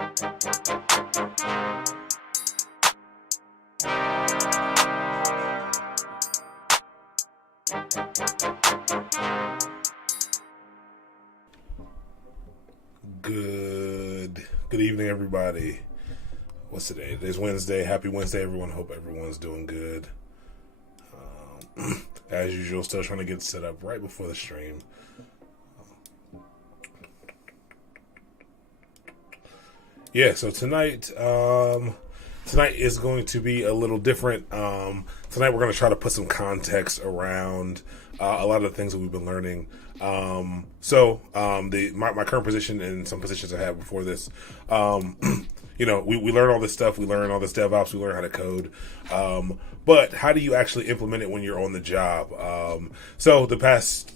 Good evening, everybody. What's today? Today's Wednesday. Happy Wednesday, everyone. Hope everyone's doing good. As usual, still trying to get set up right before the stream. Yeah, so tonight is going to be a little different. Tonight we're going to try to put some context around a lot of the things that we've been learning. My current position and some positions I had before this, we learn all this stuff. We learn all this DevOps. We learn how to code. But how do you actually implement it when you're on the job? So the past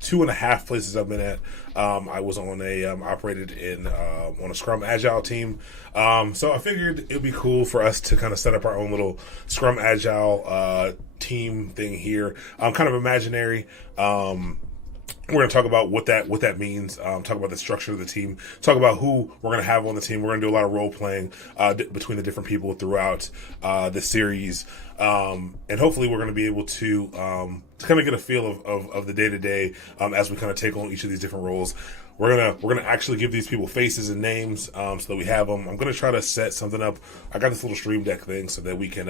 two and a half places I've been at, I was on operated in on a Scrum Agile team. So I figured it'd be cool for us to kind of set up our own little Scrum Agile team thing here. Kind of imaginary. We're going to talk about what that means, talk about the structure of the team, talk about who we're going to have on the team. We're going to do a lot of role playing between the different people throughout the series. And hopefully we're going to be able to kind of get a feel of the day-to-day as we kind of take on each of these different roles. We're gonna actually give these people faces and names so that we have them. I'm going to try to set something up. I got this little stream deck thing so that we can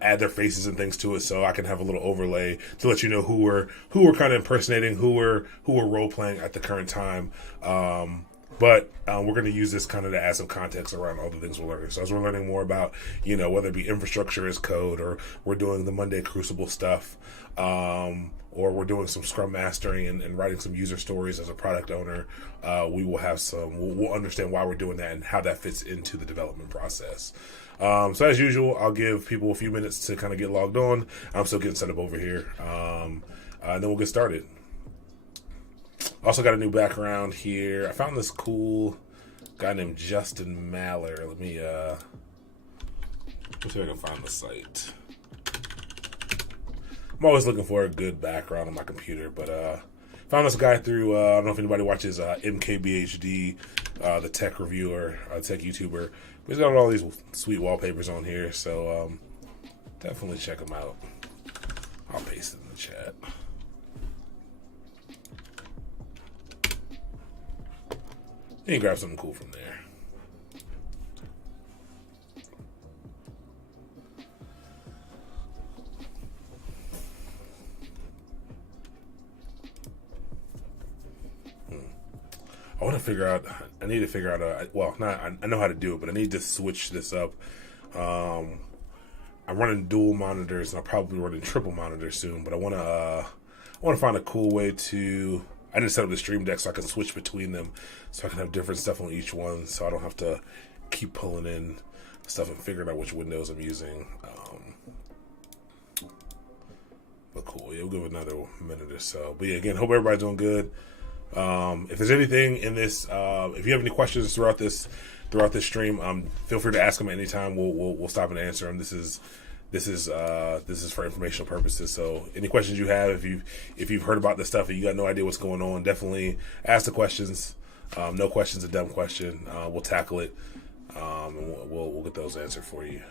add their faces and things to it, so I can have a little overlay to let you know who we're kind of impersonating, who we're role playing at the current time. But we're going to use this kind of to add some context around all the things we're learning. So as we're learning more about, whether it be infrastructure as code, or we're doing the Monday Crucible stuff, or we're doing some Scrum mastering and writing some user stories as a product owner, we'll understand why we're doing that and how that fits into the development process. So as usual, I'll give people a few minutes to kind of get logged on. I'm still getting set up over here. And then we'll get started. Also got a new background here. I found this cool guy named Justin Maller. Let me see if I can find the site. I'm always looking for a good background on my computer, but found this guy through, I don't know if anybody watches MKBHD, the tech reviewer, tech YouTuber. He's got all these sweet wallpapers on here, so definitely check him out. I'll paste it in the chat. You can grab something cool from there. I need to figure out I know how to do it, but I need to switch this up. I'm running dual monitors, and I'll probably be running triple monitors soon, but I want to find a cool way I need to set up the stream deck so I can switch between them, so I can have different stuff on each one, so I don't have to keep pulling in stuff and figuring out which windows I'm using. But cool, we'll give it another minute or so. But yeah, again, hope everybody's doing good. If there's anything in this, if you have any questions throughout this stream, feel free to ask them at any time. We'll stop and answer them. This is for informational purposes. So any questions you have, if you've heard about this stuff and you got no idea what's going on, definitely ask the questions. No question's a dumb question. We'll tackle it, and we'll get those answered for you.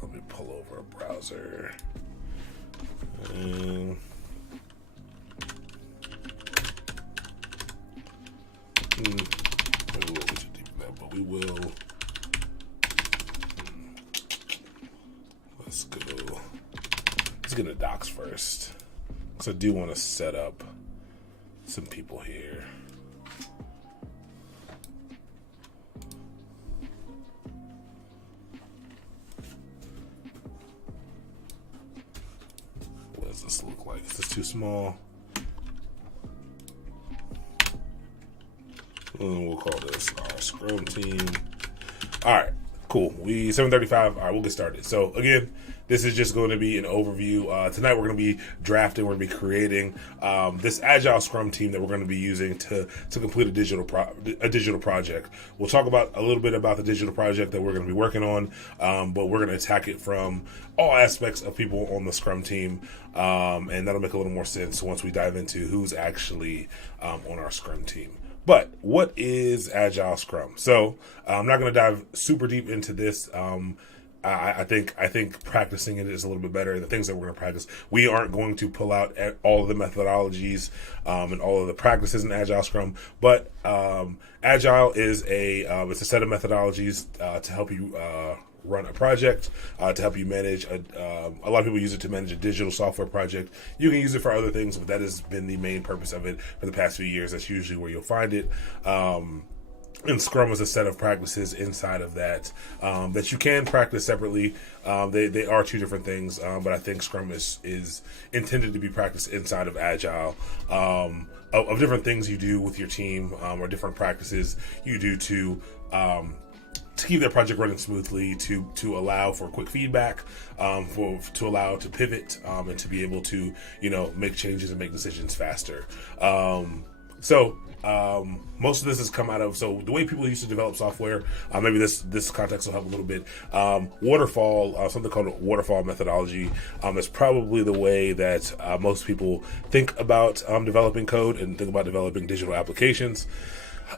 Let me pull over a browser. But we will. Let's go. Let's get into docs first, because I do want to set up some people here. What does this look like? Is this too small? And we'll call this our Scrum team. All right, cool. 7:35. All right, we'll get started. So again, this is just going to be an overview. Tonight we're going to be drafting. We're going to be creating this agile Scrum team that we're going to be using to complete a digital project. We'll talk about a little bit about the digital project that we're going to be working on, but we're going to attack it from all aspects of people on the Scrum team, and that'll make a little more sense once we dive into who's actually on our Scrum team. But what is Agile Scrum? So I'm not going to dive super deep into this. I think practicing it is a little bit better. The things that we're going to practice, we aren't going to pull out all of the methodologies and all of the practices in Agile Scrum, but Agile is it's a set of methodologies to help you run a project, to help you manage. A lot of people use it to manage a digital software project. You can use it for other things, but that has been the main purpose of it for the past few years. That's usually where you'll find it. And Scrum is a set of practices inside of that that you can practice separately. They are two different things, but I think Scrum is intended to be practiced inside of Agile. Of different things you do with your team, or different practices you do to keep that project running smoothly, to allow for quick feedback, to allow to pivot, and to be able to make changes and make decisions faster. Most of this has come out of, so the way people used to develop software, maybe this context will help a little bit. Waterfall, something called waterfall methodology, is probably the way that most people think about developing code and think about developing digital applications.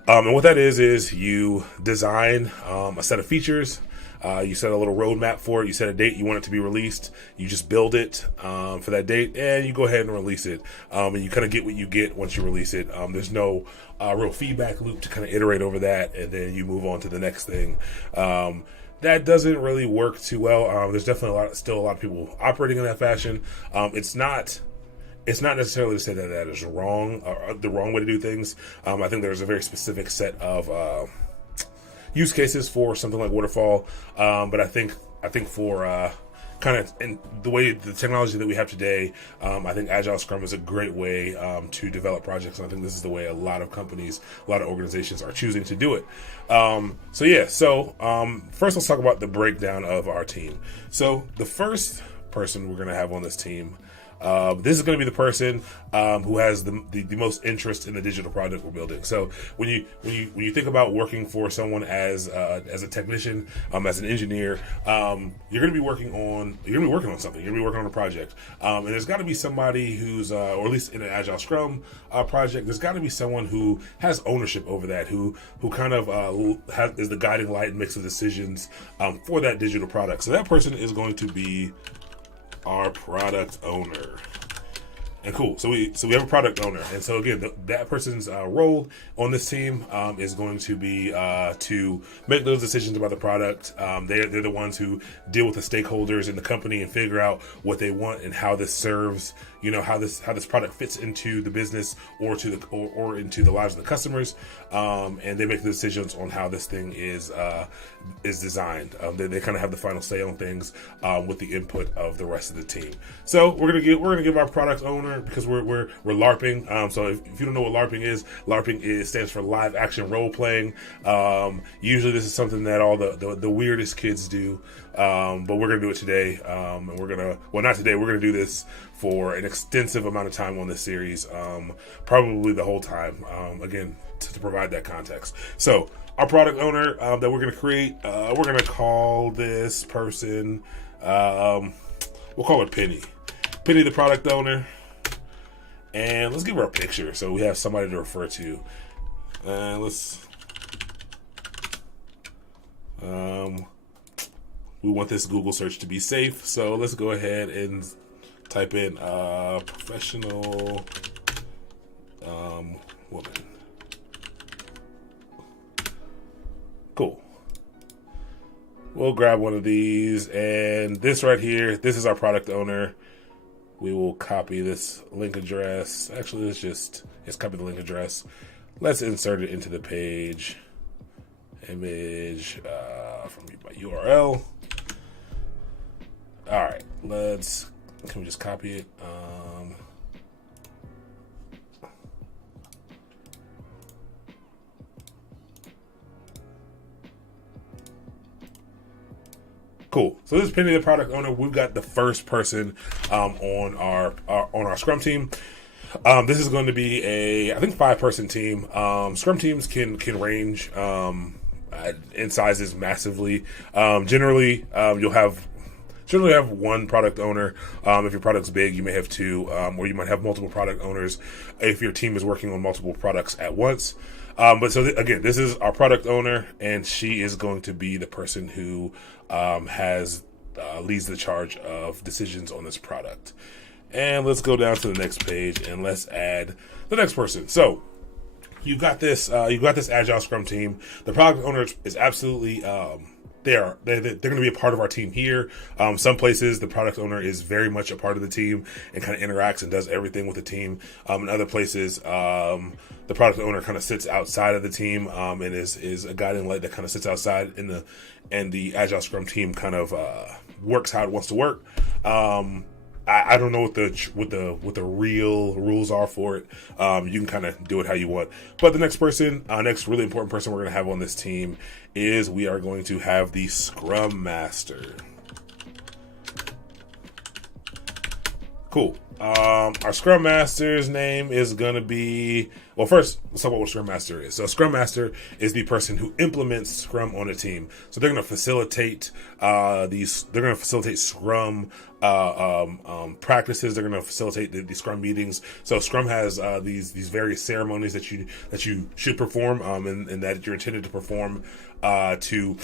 And what that is you design a set of features. You set a little roadmap for it. You set a date you want it to be released. You just build it for that date, and you go ahead and release it. And you kind of get what you get once you release it. There's no real feedback loop to kind of iterate over that, and then you move on to the next thing. That doesn't really work too well. There's definitely still a lot of people operating in that fashion. It's not necessarily to say that that is wrong or the wrong way to do things. I think there's a very specific set of use cases for something like waterfall, but I think for kind of in the way the technology that we have today, I think Agile Scrum is a great way to develop projects, and I think this is the way a lot of companies, a lot of organizations are choosing to do it. First let's talk about the breakdown of our team. So the first person we're going to have on this team, this is going to be the person who has the most interest in the digital project we're building. So when you think about working for someone as a technician, as an engineer, you're going to be working on something. You're going to be working on a project, and there's got to be somebody who's, or at least in an Agile Scrum project, there's got to be someone who has ownership over that, who kind of is the guiding light and makes the decisions for that digital product. So that person is going to be our product owner. And cool. So we have a product owner, and so again, that person's role on this team is going to be to make those decisions about the product. They're the ones who deal with the stakeholders in the company and figure out what they want and how this serves, how this product fits into the business or into the lives of the customers. And they make the decisions on how this thing is designed. They kind of have the final say on things with the input of the rest of the team. So we're gonna give our product owner, because we're LARPing. So if you don't know what LARPing stands for live action role playing. Usually this is something that all the weirdest kids do, but we're gonna do it today. And not today. We're gonna do this for an extensive amount of time on this series, probably the whole time. Again, to provide that context. So our product owner that we're gonna create, we're gonna call this person. We'll call her Penny. Penny, the product owner. And let's give her a picture so we have somebody to refer to. We want this Google search to be safe, so let's go ahead and type in professional woman. Cool. We'll grab one of these, and this right here, this is our product owner. We will copy this link address. Actually, let's copy the link address. Let's insert it into the page. Image from my URL. All right, can we just copy it? Cool. So this is Penny, the product owner. We've got the first person on our Scrum team. This is going to be I think 5-person team. Scrum teams can range in sizes massively. Generally, you'll have generally have one product owner. If your product's big, you may have two, or you might have multiple product owners if your team is working on multiple products at once. But so again, this is our product owner, and she is going to be the person who leads the charge of decisions on this product. And let's go down to the next page and let's add the next person. So you've got this Agile Scrum team. The product owner is absolutely they're going to be a part of our team here. Some places the product owner is very much a part of the team and kind of interacts and does everything with the team. In other places, the product owner kind of sits outside of the team and is a guiding light that kind of sits outside and the Agile Scrum team kind of works how it wants to work. I don't know what the real rules are for it. You can kind of do it how you want. But the next really important person we're going to have on this team is we are going to have the Scrum Master. Cool. Our Scrum Master's name is going to be, well, first, let's talk about what Scrum Master is. So Scrum Master is the person who implements Scrum on a team. So they're going to facilitate Scrum practices. They're going to facilitate the Scrum meetings. So Scrum has these various ceremonies that you should perform and that you're intended to perform to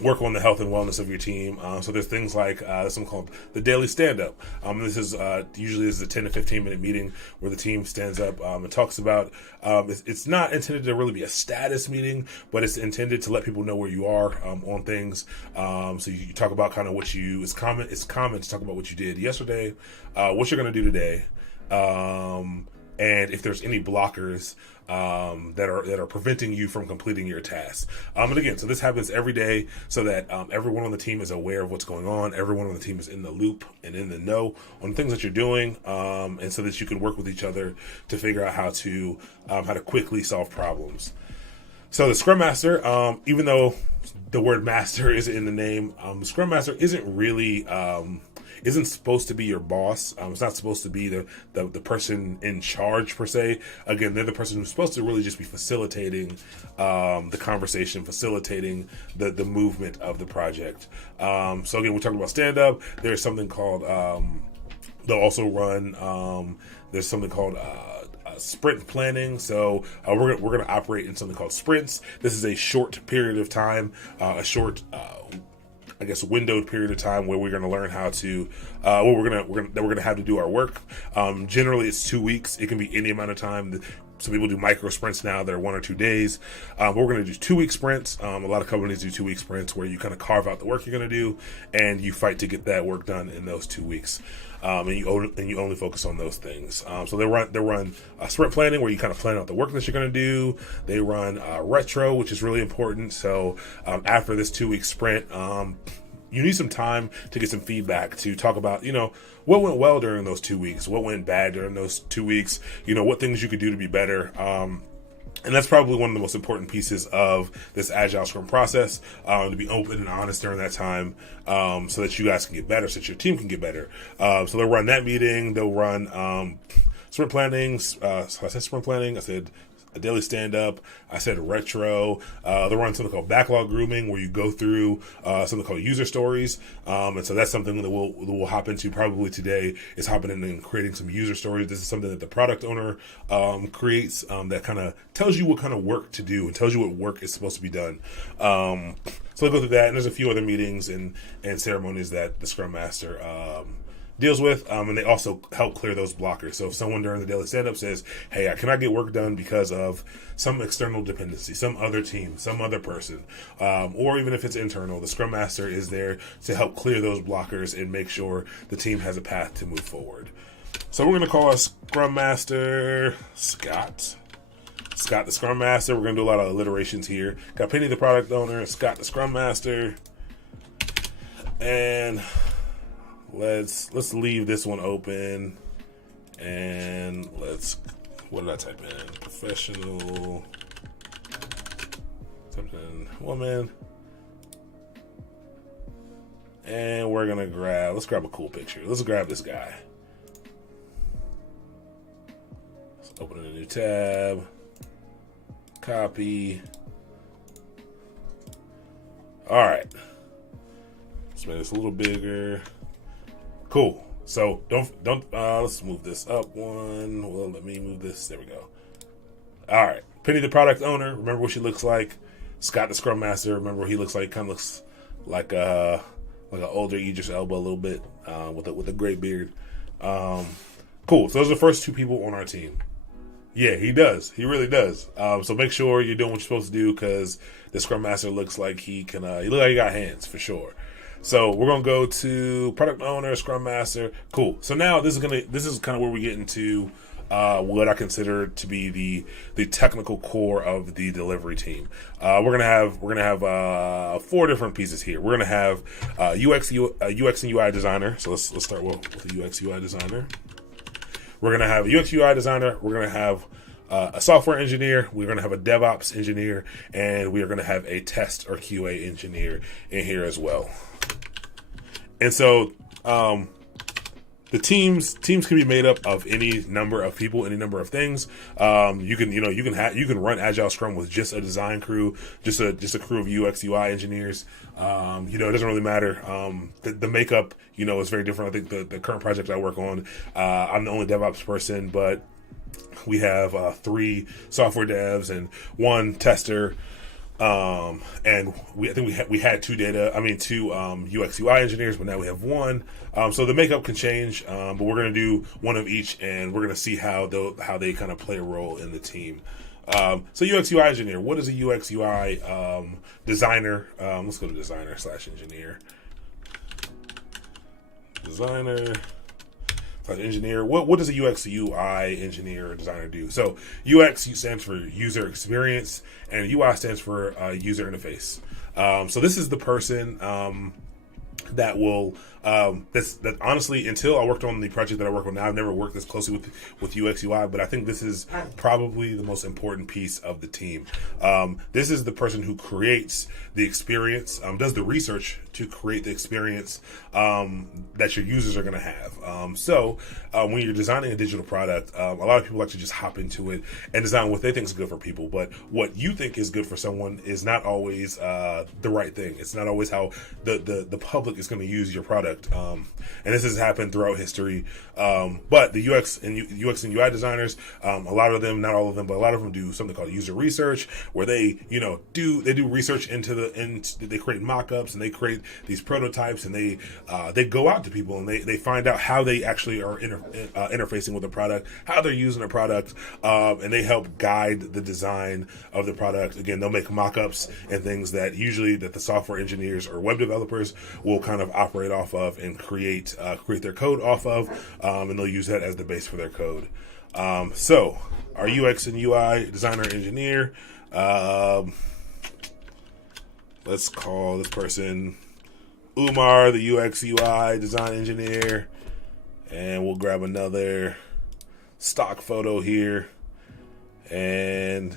work on the health and wellness of your team. So there's things like something called the daily stand-up. This is usually a 10 to 15 minute meeting where the team stands up and talks about. It's not intended to really be a status meeting, but it's intended to let people know where you are on things. So you talk about kind of it's common to talk about what you did yesterday, what you're going to do today, and if there's any blockers that are preventing you from completing your tasks. And again, so this happens every day so that everyone on the team is aware of what's going on. Everyone on the team is in the loop and in the know on things that you're doing, and so that you can work with each other to figure out how to quickly solve problems. So the Scrum Master, even though the word master is in the name, the Scrum Master isn't supposed to be your boss. It's not supposed to be the person in charge per se. Again, they're the person who's supposed to really just be facilitating the conversation, facilitating the movement of the project. So again, we're talking about stand-up. There's something called, they'll also run, there's something called sprint planning. So we're going to operate in something called sprints. This is a short period of time, windowed period of time where we're going to learn how to, we're going to have to do our work. Generally, it's 2 weeks. It can be any amount of time. Some people do micro sprints now. They're 1 or 2 days. We're going to do 2 week sprints. A lot of companies do 2 week sprints where you kind of carve out the work you're going to do and you fight to get that work done in those 2 weeks. And you only focus on those things. So they run sprint planning where you kind of plan out the work that you're going to do. They run retro, which is really important. So after this 2 week sprint, you need some time to get some feedback to talk about, what went well during those 2 weeks, what went bad during those 2 weeks, what things you could do to be better. And that's probably one of the most important pieces of this Agile Scrum process, to be open and honest during that time, so that you guys can get better, so that your team can get better. So they'll run that meeting. They'll run sprint planning. So I said sprint planning. I said a daily stand-up. I said retro. They'll run something called backlog grooming, where you go through something called user stories. And so that's something that we'll hop into probably today, is hopping in and creating some user stories. This is something that the product owner creates that kind of tells you what kind of work to do and tells you what work is supposed to be done. So they'll go through that, and there's a few other meetings and ceremonies that the Scrum Master deals with, and they also help clear those blockers. So if someone during the daily stand-up says, hey, I cannot get work done because of some external dependency, some other team, some other person, or even if it's internal, the Scrum Master is there to help clear those blockers and make sure the team has a path to move forward. So we're going to call our Scrum Master Scott. Scott the Scrum Master. We're going to do a lot of alliterations here. Got Penny the product owner, Scott the Scrum Master, and let's leave this one open, and what did I type in? Professional something woman, and we're gonna let's grab a cool picture. Let's grab this guy. Let's open a new tab, copy. All right. Let's make this a little bigger. Cool. So let's move this up one. Well, let me move this. There we go. All right. Penny, the product owner. Remember what she looks like. Scott, the Scrum Master. Remember what he looks like. Kind of looks like an older Idris Elba a little bit, with a gray beard. Cool. So those are the first two people on our team. Yeah, he does. He really does. So make sure you're doing what you're supposed to do, because the Scrum Master looks like he can. He looks like he got hands for sure. So we're gonna go to product owner, Scrum Master. Cool. So now this is kind of where we get into what I consider to be the technical core of the delivery team. We're gonna have 4 different pieces here. We're gonna have UX and UI designer. So let's start with the UX UI designer. We're going to have a UX UI designer. We're going to have a software engineer. We're going to have a DevOps engineer. And we are going to have a test or QA engineer in here as well. And so the teams can be made up of any number of people, any number of things. You can run Agile Scrum with just a design crew, just a crew of UX UI engineers. It doesn't really matter. The makeup, is very different. I think the current project I work on, I'm the only DevOps person, but we have 3 software devs and 1 tester. And we had 2 UX UI engineers, but now we have 1. So the makeup can change, but we're going to do 1 of each, and we're going to see how they kind of play a role in the team. So UX UI engineer, what is a UX UI designer? Let's go to designer / engineer. Designer / engineer. What does a UX UI engineer or designer do? So UX stands for user experience, and UI stands for user interface. So this is the person that will that honestly, until I worked on the project that I work on now, I've never worked this closely with UX UI, but I think this is probably the most important piece of the team. This is the person who creates the experience, does the research to create the experience that your users are going to have. So when you're designing a digital product, a lot of people like to just hop into it and design what they think is good for people, but what you think is good for someone is not always the right thing. It's not always how the public is going to use your product. And this has happened throughout history. But the UX and UI designers, a lot of them, not all of them, but a lot of them do something called user research, where they do research they create mock-ups and they create these prototypes, and they go out to people and they find out how they actually are interfacing with the product, how they're using the product, and they help guide the design of the product. Again, they'll make mock-ups and things that the software engineers or web developers will kind of operate off of and create their code off of, and they'll use that as the base for their code. So our UX and UI designer engineer, let's call this person Umar, the UX UI design engineer, and we'll grab another stock photo here. And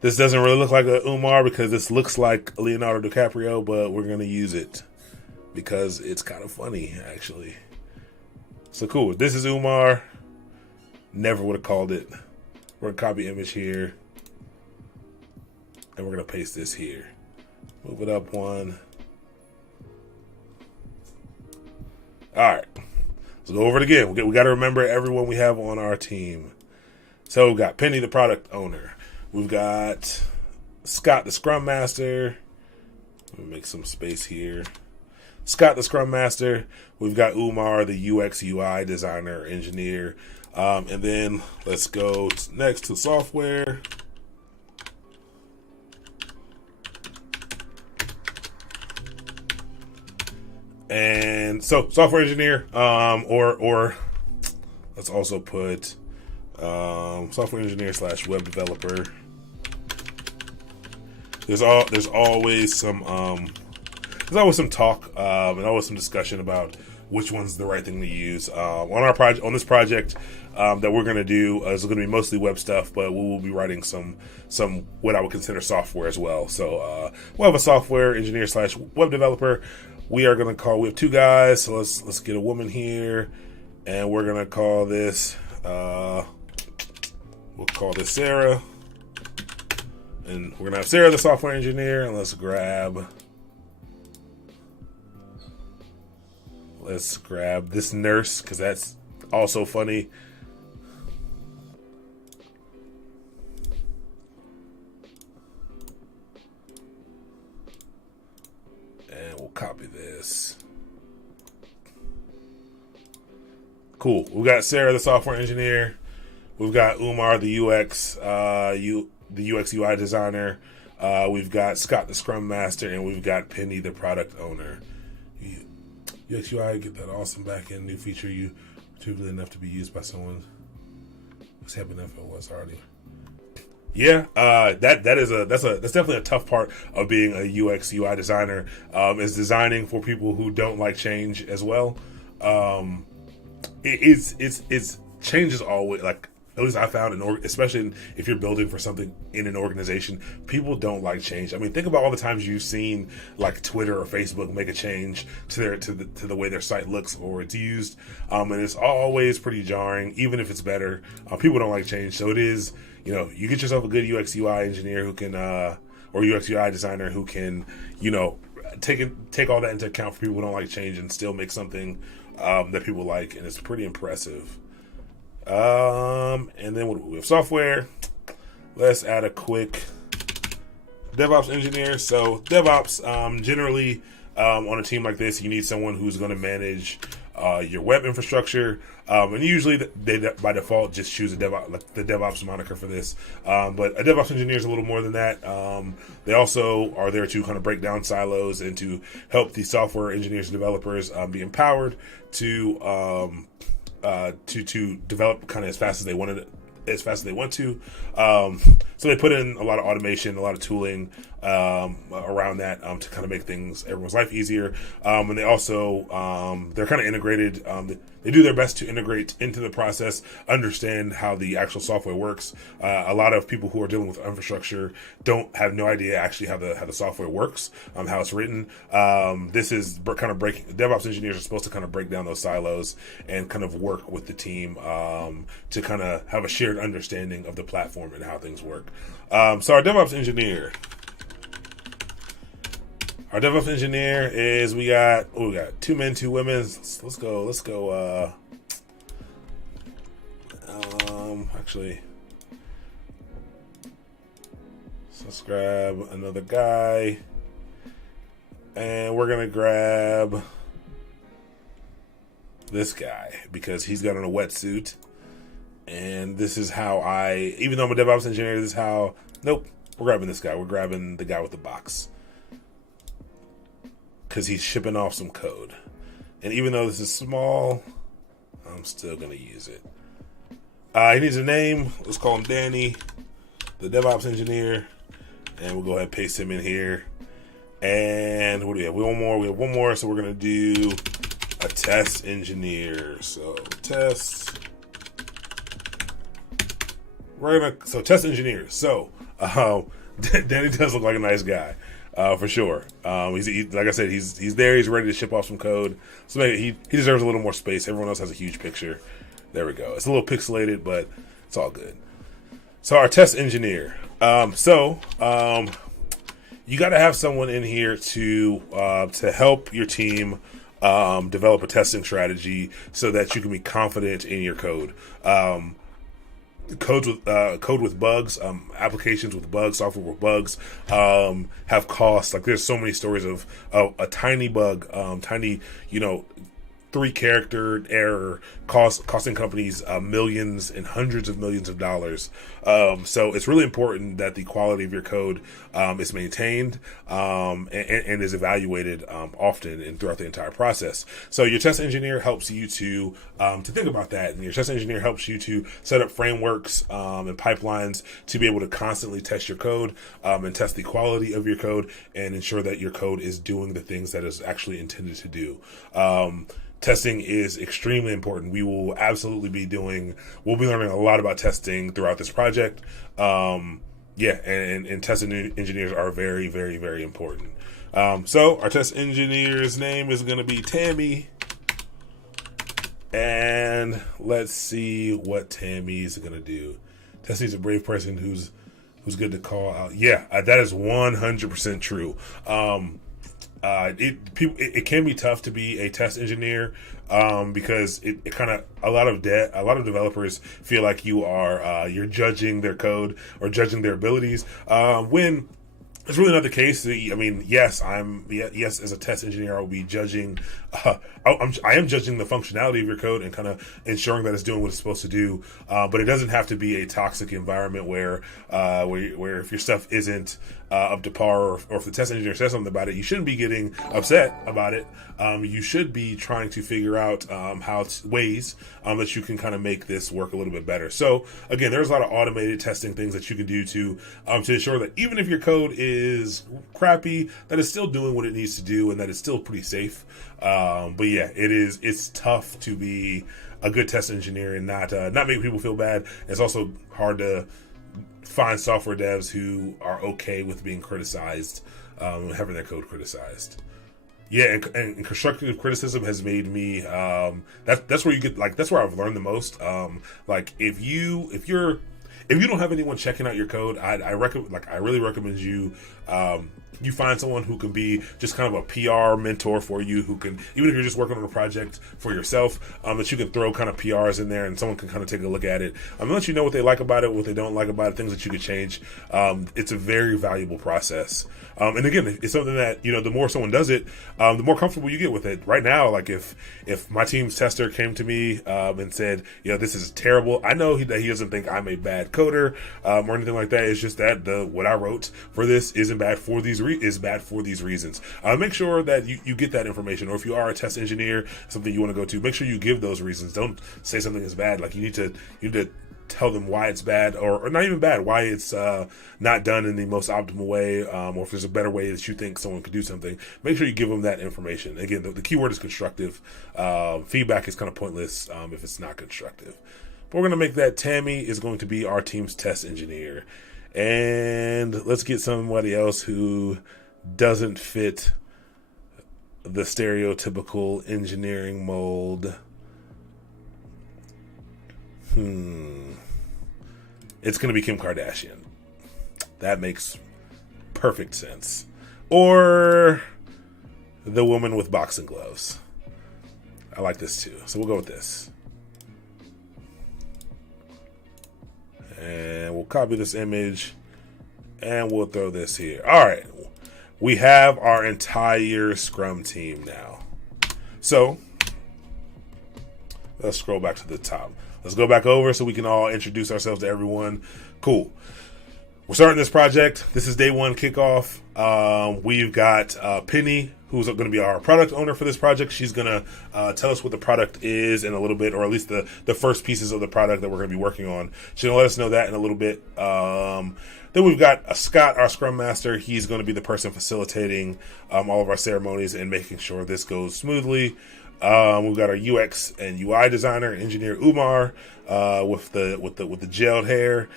this doesn't really look like a Umar because this looks like Leonardo DiCaprio, but we're going to use it because it's kind of funny, actually. So cool. This is Umar. Never would have called it. We're going to copy image here, and we're going to paste this here. Move it up one. All right. Let's go over it again. We got to remember everyone we have on our team. So we've got Penny, the product owner. We've got Scott, the Scrum Master. Let me make some space here. Scott, the Scrum Master. We've got Umar, the UX UI designer engineer. And then let's go next to software. And so software engineer, or let's also put software engineer / web developer. There's always some talk and always some discussion about which one's the right thing to use. On this project that we're going to do is going to be mostly web stuff, but we will be writing some what I would consider software as well. So we'll have a software engineer / web developer. We have 2 guys, so let's get a woman here, and we're gonna call this we'll call this Sarah, and we're gonna have Sarah, the software engineer, and let's grab let's grab this nurse because that's also funny. And we'll copy this. Cool. We got Sarah, the software engineer. We've got Umar, the the UX UI designer. We've got Scott, the Scrum master, and we've got Penny, the product owner. UX UI, get that awesome backend new feature you particularly enough to be used by someone who's happy enough it was already. Yeah, that's definitely a tough part of being a UX UI designer. Is designing for people who don't like change as well. It's change is always, like, at least I found, especially if you're building for something in an organization, people don't like change. I mean, think about all the times you've seen like Twitter or Facebook make a change to the way their site looks or it's used, and it's always pretty jarring, even if it's better. People don't like change, so it is. You get yourself a good UX UI engineer who can, or UX UI designer who can, take all that into account for people who don't like change and still make something that people like, and it's pretty impressive. And then we have software. Let's add a quick DevOps engineer. So DevOps, generally, on a team like this, you need someone who's going to manage your web infrastructure. And usually they by default just choose the DevOps moniker for this. But a DevOps engineer is a little more than that. They also are there to kind of break down silos and to help the software engineers and developers be empowered to develop kind of as fast as they want to. So they put in a lot of automation, a lot of tooling around that to kind of make everyone's life easier. And they also they're kind of integrated. They do their best to integrate into the process, understand how the actual software works. A lot of people who are dealing with infrastructure have no idea actually how the software works, how it's written. This is kind of breaking. DevOps engineers are supposed to kind of break down those silos and kind of work with the team to kind of have a shared understanding of the platform and how things work. So our DevOps engineer. Our DevOps engineer is we got 2 men, 2 women. Let's go. Actually, so let's grab another guy, and we're gonna grab this guy because he's got on a wetsuit, and this is how even though I'm a DevOps engineer, this is how. Nope, we're grabbing this guy. We're grabbing the guy with the box. Because he's shipping off some code. And even though this is small, I'm still going to use it. He needs a name. Let's call him Danny, the DevOps engineer. And we'll go ahead and paste him in here. And what do we have? We have one more. So we're going to do a test engineer. So test. Test engineer. So Danny does look like a nice guy. For sure. Like I said, he's there. He's ready to ship off some code. So maybe he deserves a little more space. Everyone else has a huge picture. There we go. It's a little pixelated, but it's all good. So our test engineer. You got to have someone in here to help your team develop a testing strategy so that you can be confident in your code. Code with bugs, applications with bugs, software with bugs, have costs. Like there's so many stories of a tiny bug, 3-character error costing companies millions and hundreds of millions of dollars. So it's really important that the quality of your code is maintained and is evaluated often and throughout the entire process. So your test engineer helps you to think about that, and your test engineer helps you to set up frameworks and pipelines to be able to constantly test your code and test the quality of your code and ensure that your code is doing the things that it's actually intended to do. Testing is extremely important. We'll be learning a lot about testing throughout this project. And testing engineers are very, very, very important. So our test engineer's name is going to be Tammy. And let's see what Tammy's going to do. Tammy's a brave person who's good to call out. Yeah, that is 100% true. it can be tough to be a test engineer, because it kind of a lot of developers feel like you're judging their code or judging their abilities, when it's really not the case. I mean, yes, as a test engineer, I will be judging. I am judging the functionality of your code and kind of ensuring that it's doing what it's supposed to do. But it doesn't have to be a toxic environment where if your stuff isn't up to par, or if the test engineer says something about it, you shouldn't be getting upset about it. You should be trying to figure out ways that you can kind of make this work a little bit better. So again, there's a lot of automated testing things that you can do to ensure that even if your code is crappy, that it's still doing what it needs to do and that it's still pretty safe. But yeah, it's tough to be a good test engineer and not make people feel bad. It's also hard to find software devs who are okay with being criticized, having their code criticized. Yeah, and constructive criticism has made me. That's where you get that's where I've learned the most. If you don't have anyone checking out your code, I really recommend you. You find someone who can be just kind of a PR mentor for you, who can, even if you're just working on a project for yourself, that you can throw kind of PRs in there and someone can kind of take a look at it. Let you know what they like about it, what they don't like about it, things that you could change. It's a very valuable process. And again, it's something that, the more someone does it, the more comfortable you get with it. Right now, if my team's tester came to me and said, this is terrible, I know that he doesn't think I'm a bad coder or anything like that. It's just that what I wrote for this isn't bad for these reasons. Make sure that you get that information, or if you are a test engineer, something you want to go to, make sure you give those reasons. Don't say something is bad. You need to tell them why it's bad, or not even bad, why it's not done in the most optimal way, or if there's a better way that you think someone could do something. Make sure you give them that information. Again, the key word is constructive. Feedback is kind of pointless if it's not constructive. But we're going to make that Tammy is going to be our team's test engineer. And let's get somebody else who doesn't fit the stereotypical engineering mold. It's going to be Kim Kardashian. That makes perfect sense. Or the woman with boxing gloves. I like this too. So we'll go with this. And we'll copy this image and we'll throw this here. All right. We have our entire Scrum team now. So let's scroll back to the top. Let's go back over so we can all introduce ourselves to everyone. Cool. We're starting this project. This is day one kickoff. We've got Penny, who's going to be our product owner for this project. She's going to tell us what the product is in a little bit, or at least the first pieces of the product that we're going to be working on. She's going to let us know that in a little bit. Then we've got Scott, our Scrum Master. He's going to be the person facilitating all of our ceremonies and making sure this goes smoothly. We've got our UX and UI designer, engineer Umar, with the gelled hair.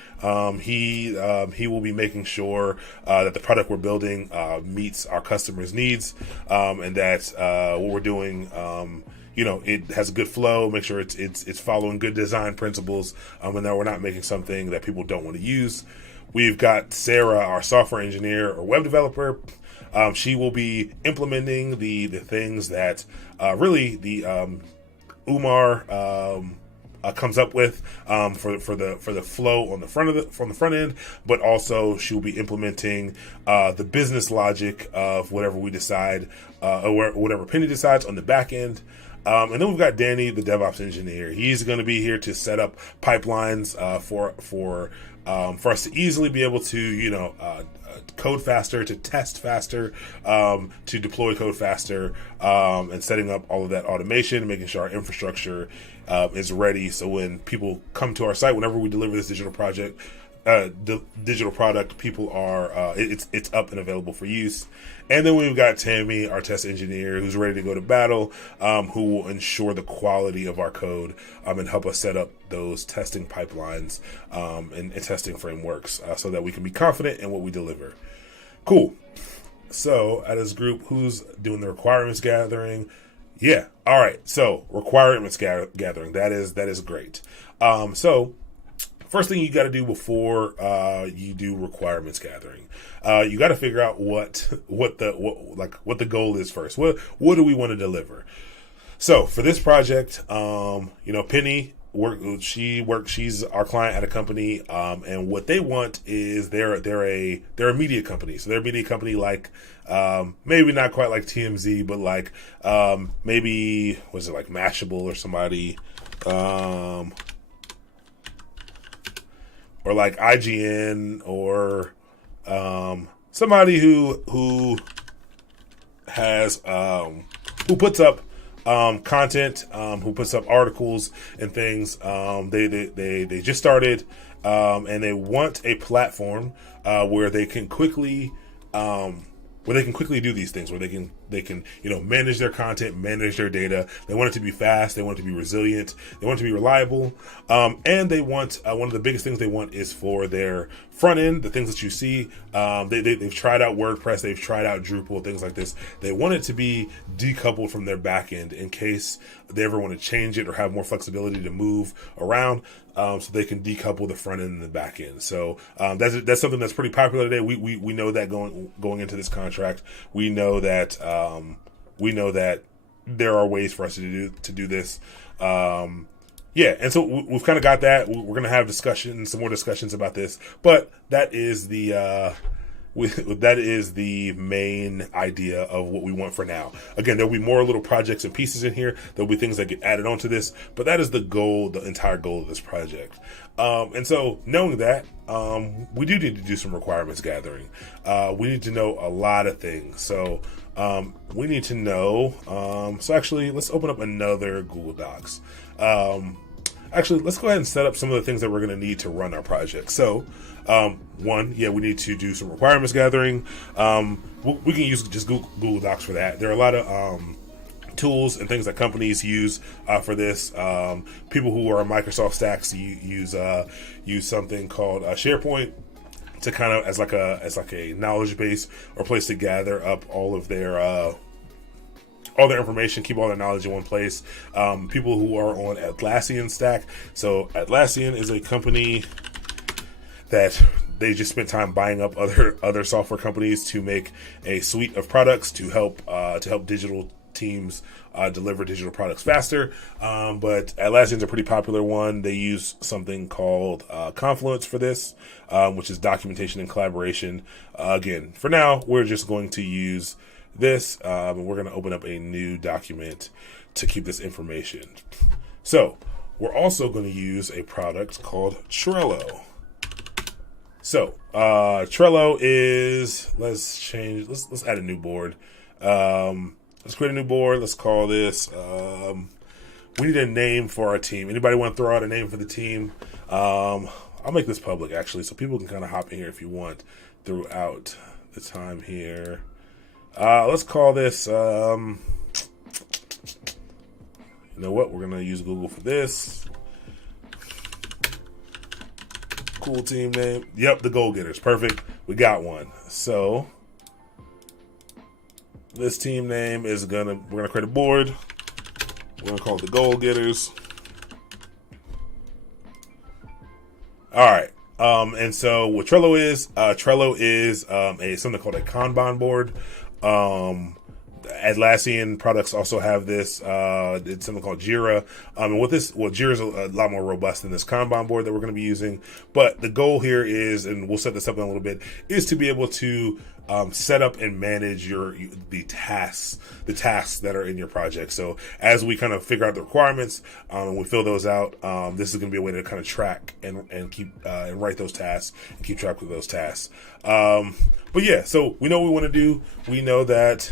He will be making sure that the product we're building meets our customers' needs, and that what we're doing, it has a good flow. Make sure it's following good design principles, and that we're not making something that people don't want to use. We've got Sarah, our software engineer or web developer. She will be implementing the things that really the Umar comes up with for the flow on the front end, but also she will be implementing the business logic of whatever we decide, or whatever Penny decides on the back end. And then we've got Danny, the DevOps engineer. He's going to be here to set up pipelines for us to easily be able to code faster, to test faster, to deploy code faster, and setting up all of that automation, making sure our infrastructure is ready. So when people come to our site, whenever we deliver this digital product, people are it's up and available for use. And then we've got Tammy, our test engineer, who's ready to go to battle, who will ensure the quality of our code and help us set up those testing pipelines and testing frameworks so that we can be confident in what we deliver. Cool. So at this group, who's doing the requirements gathering? Yeah. All right. So requirements gathering. That is great. So first thing you got to do before you do requirements gathering, you got to figure out what the goal is first. What do we want to deliver? So for this project, Penny she's our client at a company, and what they want is they're a media company. So they're a media company like, maybe not quite like TMZ, but like, maybe, was it like Mashable or somebody, or like IGN, or, somebody who has, who puts up content, who puts up articles and things. They just started, and they want a platform where they can quickly do these things, where they can manage their content, manage their data. They want it to be fast. They want it to be resilient. They want it to be reliable. And they want, one of the biggest things they want is for their front end, the things that you see. They've tried out WordPress. They've tried out Drupal, things like this. They want it to be decoupled from their back end in case they ever want to change it or have more flexibility to move around. So they can decouple the front end and the back end. So that's something that's pretty popular today. We know that going into this contract, we know that there are ways for us to do this. And so we've kind of got that. We're going to have some more discussions about this, but that is the main idea of what we want for now. Again, there'll be more little projects and pieces in here. There'll be things that get added onto this, but that is the goal, the entire goal of this project. And so knowing that, we do need to do some requirements gathering. We need to know a lot of things. So we need to know, so actually let's open up another Google Docs. Actually, let's go ahead and set up some of the things that we're going to need to run our project. So, we need to do some requirements gathering. We can use just Google Docs for that. There are a lot of tools and things that companies use for this. People who are Microsoft stacks use something called SharePoint to kind of as like a knowledge base or place to gather up all their information, keep all their knowledge in one place. People who are on Atlassian stack. So Atlassian is a company that they just spent time buying up other software companies to make a suite of products to help digital teams deliver digital products faster. But Atlassian's a pretty popular one. They use something called Confluence for this, which is documentation and collaboration. Again, for now, we're just going to use this, and we're going to open up a new document to keep this information. So we're also going to use a product called Trello. So Trello is, let's add a new board. Let's create a new board. Let's call this, we need a name for our team. Anybody want to throw out a name for the team? I'll make this public actually, so people can kind of hop in here if you want throughout the time here. Let's call this, you know what, we're going to use Google for this. Cool team name. Yep, the Goal Getters. Perfect. We got one. So this team name is we're going to create a board. We're going to call it the Goal Getters. All right. And so what Trello is something called a Kanban board. Atlassian products also have this. It's something called Jira. And Jira is a lot more robust than this Kanban board that we're going to be using. But the goal here is, and we'll set this up in a little bit, is to be able to set up and manage the tasks that are in your project. So as we kind of figure out the requirements and we fill those out, this is going to be a way to kind of track and keep and write those tasks and keep track of those tasks. But yeah, so we know what we want to do. We know that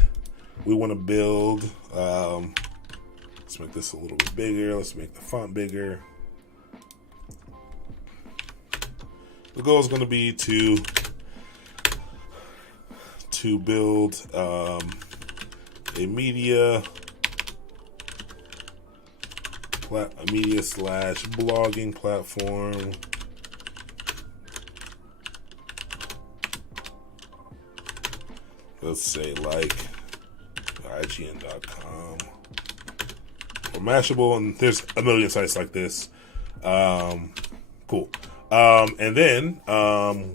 we want to build. Let's make this a little bit bigger. Let's make the font bigger. The goal is going to be to build a media / blogging platform. Let's say like IGN.com or Mashable, and there's a million sites like this. Cool. And then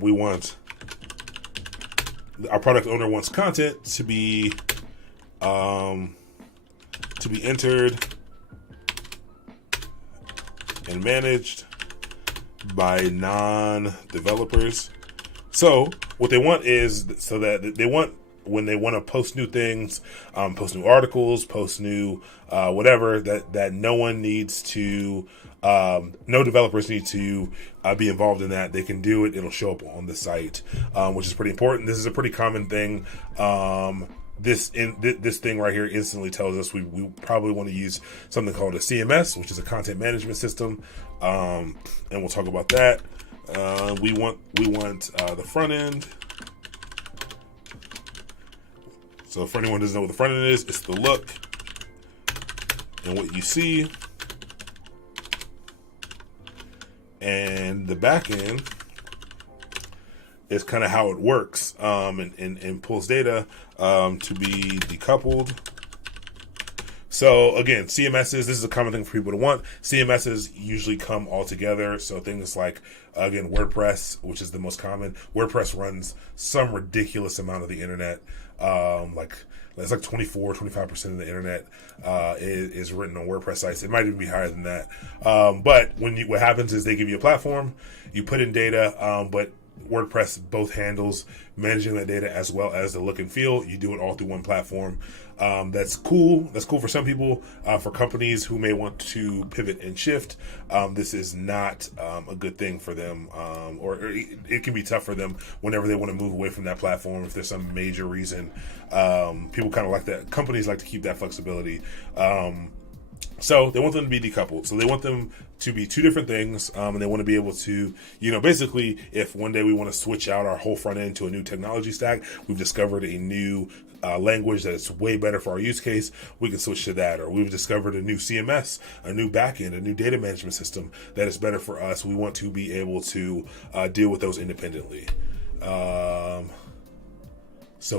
we want our product owner wants content to be entered and managed by non-developers. So what they want is so that they want when they want to post new things, post new articles, post new whatever, that no one needs to, no developers need to be involved in that. They can do it. It'll show up on the site, which is pretty important. This is a pretty common thing. This thing right here instantly tells us we probably want to use something called a CMS, which is a content management system, and we'll talk about that. We want the front end. So for anyone who doesn't know what the front end is, it's the look and what you see, and the back end is kind of how it works, and pulls data to be decoupled. So again, CMSs, this is a common thing for people to want. CMSs usually come all together. So things like, again, WordPress, which is the most common. WordPress runs some ridiculous amount of the internet. It's like 25% of the internet is written on WordPress sites. It might even be higher than that. But what happens is they give you a platform, you put in data, but WordPress both handles managing that data as well as the look and feel. You do it all through one platform. That's cool. That's cool for some people. For companies who may want to pivot and shift, this is not a good thing for them, or it can be tough for them whenever they want to move away from that platform if there's some major reason. People kind of like that. Companies like to keep that flexibility. So they want them to be decoupled. So they want them to be two different things, and they want to be able to, basically, if one day we want to switch out our whole front end to a new technology stack, we've discovered a new language that is way better for our use case, we can switch to that. Or we've discovered a new CMS, a new backend, a new data management system that is better for us. We want to be able to deal with those independently. So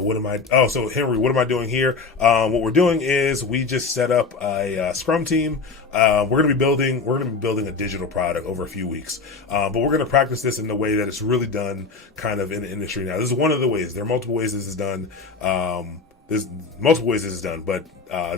Henry, what am I doing here? What we're doing is we just set up a Scrum team. We're going to be building a digital product over a few weeks. But we're going to practice this in the way that it's really done kind of in the industry now. This is one of the ways. There are multiple ways this is done. But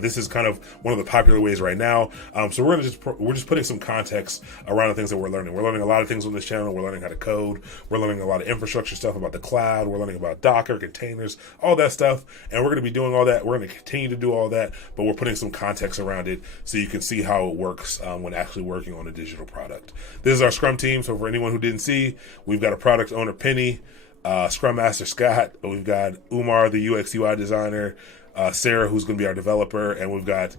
this is kind of one of the popular ways right now. So we're just putting some context around the things that we're learning. We're learning a lot of things on this channel. We're learning how to code. We're learning a lot of infrastructure stuff about the cloud. We're learning about Docker, containers, all that stuff. And we're going to be doing all that. We're going to continue to do all that, but we're putting some context around it so you can see how it works when actually working on a digital product. This is our Scrum team. So for anyone who didn't see, we've got a product owner, Penny, Scrum Master Scott, we've got Umar, the UX UI designer, Sarah, who's going to be our developer, and we've got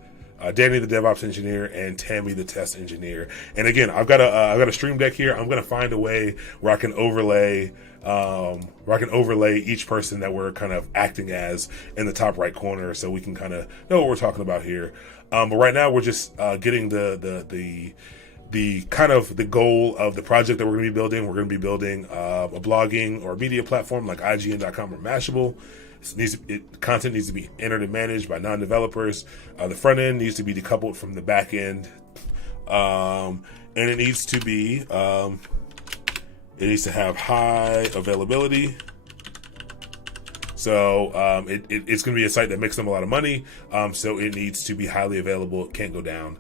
Danny, the DevOps engineer, and Tammy, the test engineer. And again, I've got a stream deck here. I'm going to find a way where I can overlay each person that we're kind of acting as in the top right corner, so we can kind of know what we're talking about here. But right now, we're just getting the kind of the goal of the project that we're going to be building. We're going to be building a blogging or media platform like IGN.com or Mashable. Content needs to be entered and managed by non-developers. The front end needs to be decoupled from the back end, and it needs to be it needs to have high availability. So it's going to be a site that makes them a lot of money. So it needs to be highly available. It can't go down.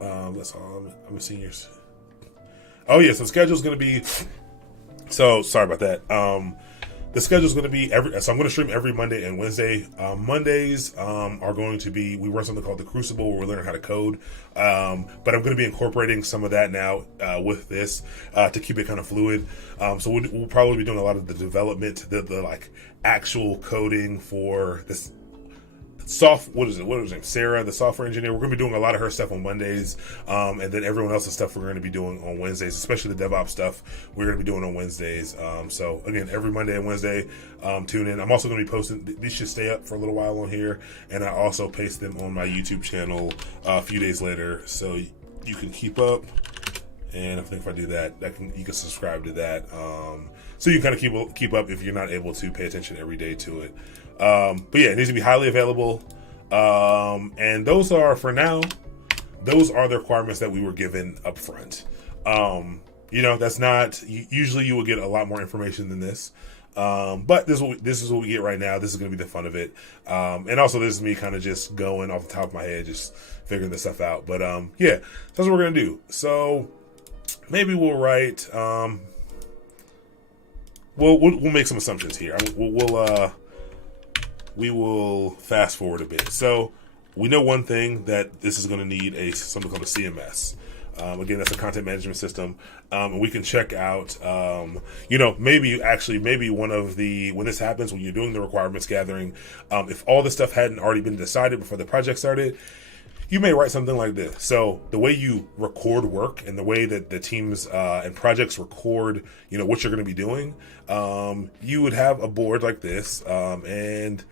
That's all. I'm a senior. Oh yeah, so the schedule's going to be. So sorry about that. The schedule's going to be so I'm going to stream every Monday and Wednesday. Mondays are going to be, we run something called the Crucible where we're learning how to code. But I'm going to be incorporating some of that now with this to keep it kind of fluid. So we'll probably be doing a lot of the development, the like actual coding for this. What is her name? Sarah, the software engineer. We're going to be doing a lot of her stuff on Mondays, and then everyone else's stuff we're going to be doing on Wednesdays, especially the DevOps stuff we're going to be doing on Wednesdays. So again, every Monday and Wednesday, tune in. I'm also going to be posting, these should stay up for a little while on here, and I also paste them on my YouTube channel a few days later, so you can keep up. And I think if I do that, you can subscribe to that, so you can kind of keep up if you're not able to pay attention every day to it. But yeah, it needs to be highly available. And those are, for now, those are the requirements that we were given up front. You know, that's not, usually you will get a lot more information than this. But this is what we get right now. This is going to be the fun of it. And also this is me kind of just going off the top of my head, just figuring this stuff out. But, yeah, that's what we're going to do. So maybe we'll write, we'll make some assumptions here. We will fast forward a bit. So we know one thing, that this is going to need something called a CMS. Again, that's a content management system. And we can check out, you know, maybe one of when this happens, when you're doing the requirements gathering, if all this stuff hadn't already been decided before the project started, you may write something like this. So the way you record work and the way that the teams and projects record, you know, what you're going to be doing, you would have a board like this, and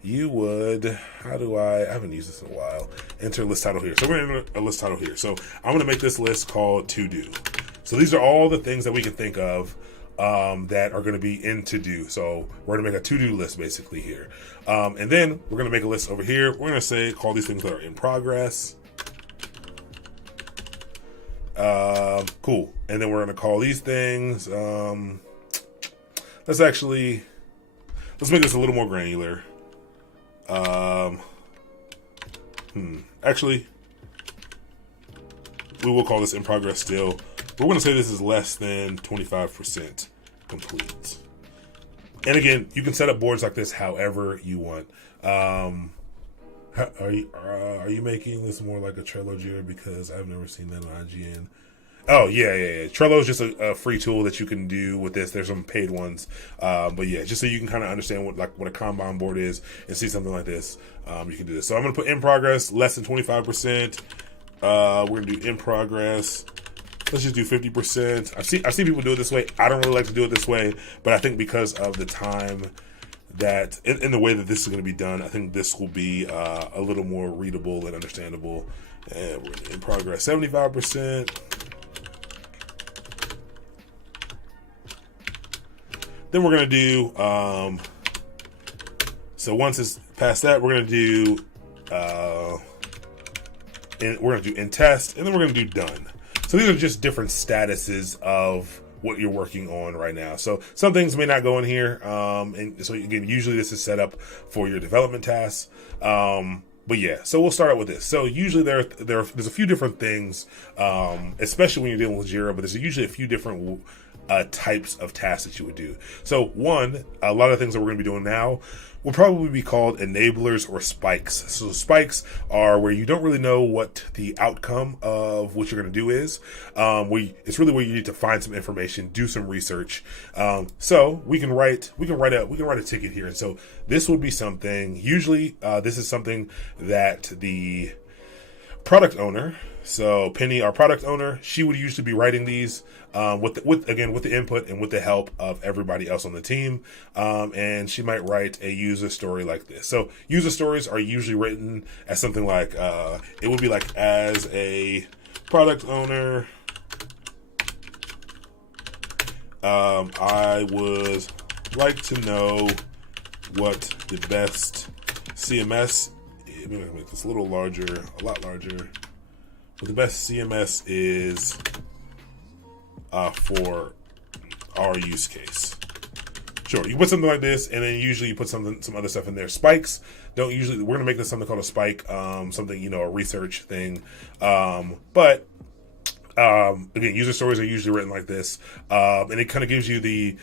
you would, I haven't used this in a while, enter list title here. So we're going to enter a list title here. So I'm going to make this list called to do. So these are all the things that we can think of that are going to be in to do. So we're going to make a to do list basically here. And then we're going to make a list over here. We're going to call these things that are in progress. Cool. And then we're going to call these things, let's make this a little more granular. Actually, we will call this in progress still. We're going to say this is less than 25% complete. And again, you can set up boards like this however you want. Are you making this more like a Trello, Jira? Because I've never seen that on IGN. Oh, yeah. Trello is just a free tool that you can do with this. There's some paid ones. But yeah, just so you can kind of understand what a Kanban board is and see something like this, you can do this. So I'm going to put in progress, less than 25%. We're going to do in progress. Let's just do 50%. I've seen people do it this way. I don't really like to do it this way, but I think because of the time that, in the way that this is going to be done, I think this will be a little more readable and understandable. And we're in progress, 75%. Then we're going to do, so once it's past that, we're going to do, in test, and then we're going to do done. So these are just different statuses of what you're working on right now. So some things may not go in here. And so again, usually this is set up for your development tasks. But yeah, so we'll start out with this. So usually there's a few different things, especially when you're dealing with Jira, but there's usually a few different types of tasks that you would do. So one, a lot of things that we're going to be doing now will probably be called enablers or spikes. So spikes are where you don't really know what the outcome of what you're going to do is. It's really where you need to find some information, do some research. So we can write a ticket here. And so this would be something, usually this is something that the product owner, so Penny, our product owner, she would usually be writing these with the input and with the help of everybody else on the team. And she might write a user story like this. So user stories are usually written as something like, it would be like, as a product owner, I would like to know what the best CMS, maybe I can make this a lot larger. What the best CMS is for our use case. Sure, you put something like this, and then usually you put some other stuff in there. Spikes don't usually. We're gonna make this something called a spike, something, a research thing. But again, user stories are usually written like this, and it kind of gives you the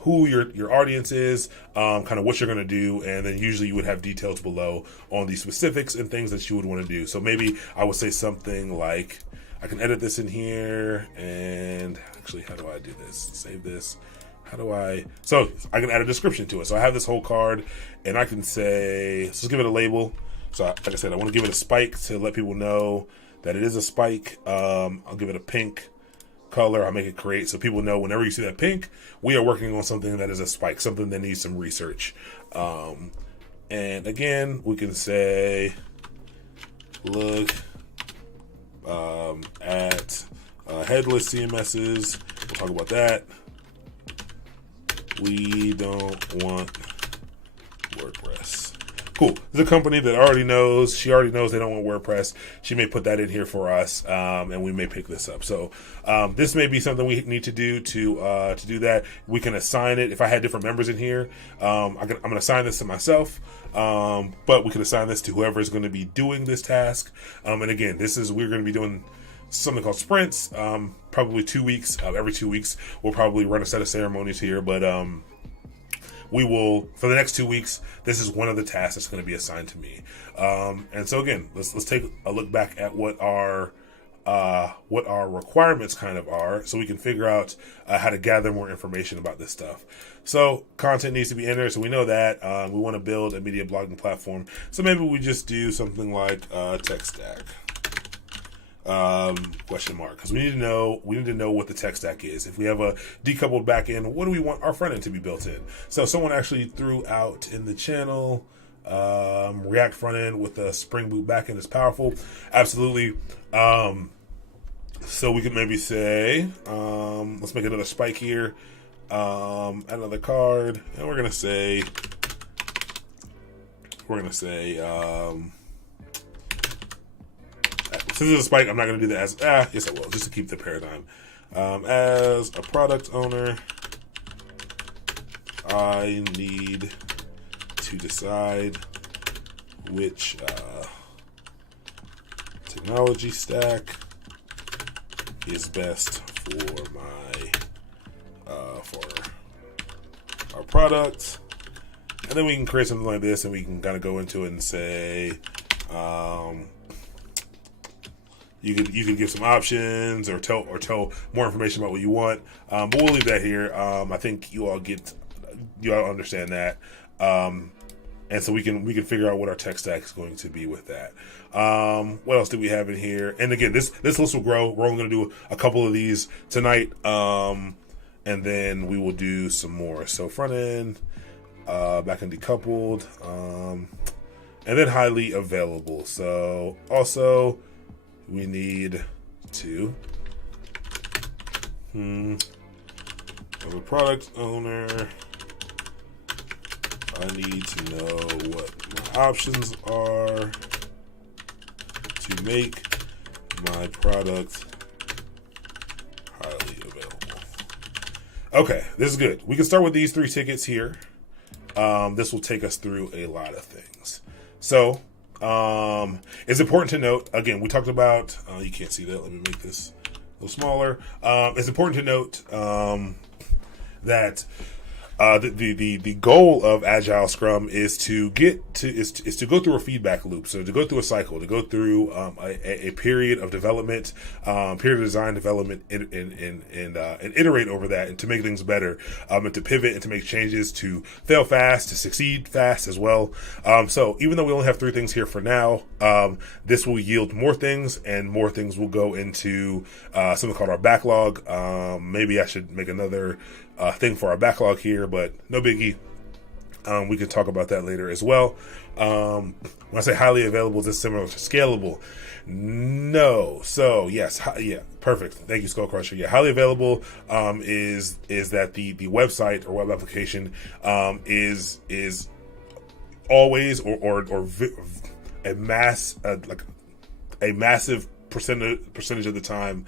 who your audience is, kind of what you're going to do, and then usually you would have details below on the specifics and things that you would want to do. So maybe I would say something like, I can edit this in here, and actually, how do I do this? Save this. So I can add a description to it. So I have this whole card, and I can say, let's just give it a label. So like I said, I want to give it a spike to let people know that it is a spike. I'll give it a pink color. I'll make it create so people know whenever you see that pink, we are working on something that is a spike, something that needs some research. And again, we can say, look at headless CMSs. We'll talk about that. We don't want WordPress. cool. There's a company that already knows. She already knows they don't want WordPress. She may put that in here for us, and we may pick this up. So this may be something we need to do to do that. We can assign it. If I had different members in here, I'm going to assign this to myself, but we can assign this to whoever is going to be doing this task. And again, we're going to be doing something called sprints, probably 2 weeks. Every 2 weeks, we'll probably run a set of ceremonies here, but we will, for the next 2 weeks, this is one of the tasks that's going to be assigned to me. And so again, let's take a look back at what our requirements kind of are, so we can figure out how to gather more information about this stuff. So content needs to be entered, so we know that. We want to build a media blogging platform, so maybe we just do something like tech stack. Question mark, because we need to know what the tech stack is. If we have a decoupled backend, what do we want our front end to be built in? So someone actually threw out in the channel, React front end with a Spring Boot backend is powerful. Absolutely. So we could maybe say, let's make another spike here, another card, and we're gonna say since it's a spike, I'm not going to do that yes I will, just to keep the paradigm. As a product owner, I need to decide which technology stack is best for our product. And then we can create something like this, and we can kind of go into it and say, You can give some options or tell more information about what you want, but we'll leave that here. I think you all understand that, and so we can figure out what our tech stack is going to be with that. What else do we have in here? And again, this list will grow. We're only going to do a couple of these tonight, and then we will do some more. So front end, back end decoupled, and then highly available. So also, we need to, as a product owner, I need to know what my options are to make my product highly available. Okay, this is good. We can start with these 3 tickets here. This will take us through a lot of things. So, it's important to note, again, we talked about, you can't see that, let me make this a little smaller. It's important to note that the goal of Agile Scrum is to go through a feedback loop. So to go through a cycle, to go through a period of development, period of design development, and iterate over that, and to make things better, and to pivot and to make changes, to fail fast, to succeed fast as well. So even though we only have 3 things here for now, this will yield more things, and more things will go into something called our backlog. Maybe I should make another thing for our backlog here, but no biggie. We can talk about that later as well. When I say highly available, is this similar to scalable? No. So yes, yeah, perfect. Thank you, Skull Crusher. Yeah, highly available is that the website or web application is always or a massive percentage of the time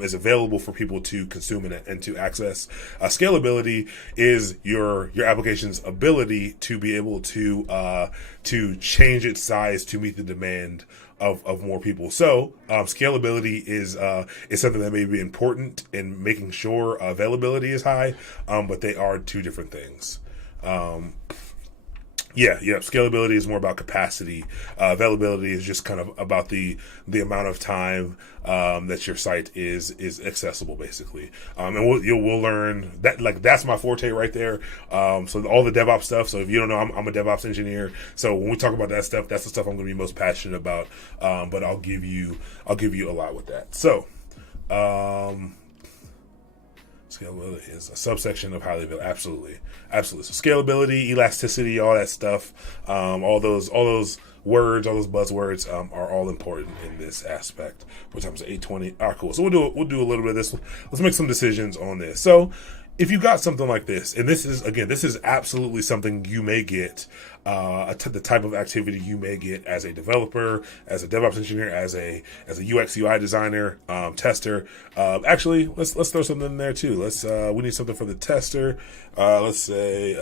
is available for people to consume and to access. Scalability is your application's ability to be able to change its size to meet the demand of more people. So scalability is something that may be important in making sure availability is high, but they are 2 different things. Yeah. Scalability is more about capacity. Availability is just kind of about the amount of time that your site is accessible, basically. And we'll learn that. Like, that's my forte right there. So all the DevOps stuff. So if you don't know, I'm a DevOps engineer. So when we talk about that stuff, that's the stuff I'm going to be most passionate about. But I'll give you a lot with that. So. Scalability is a subsection of highly available. Absolutely. So scalability, elasticity, all that stuff, all those words, all those buzzwords are all important in this aspect. What time is it? 8:20. All right, cool. So we'll do a little bit of this. Let's make some decisions on this. So if you got something like this, and this is absolutely something you may get, the type of activity you may get as a developer, as a DevOps engineer, as a UX UI designer, tester. Actually, let's throw something in there too. We need something for the tester. Let's say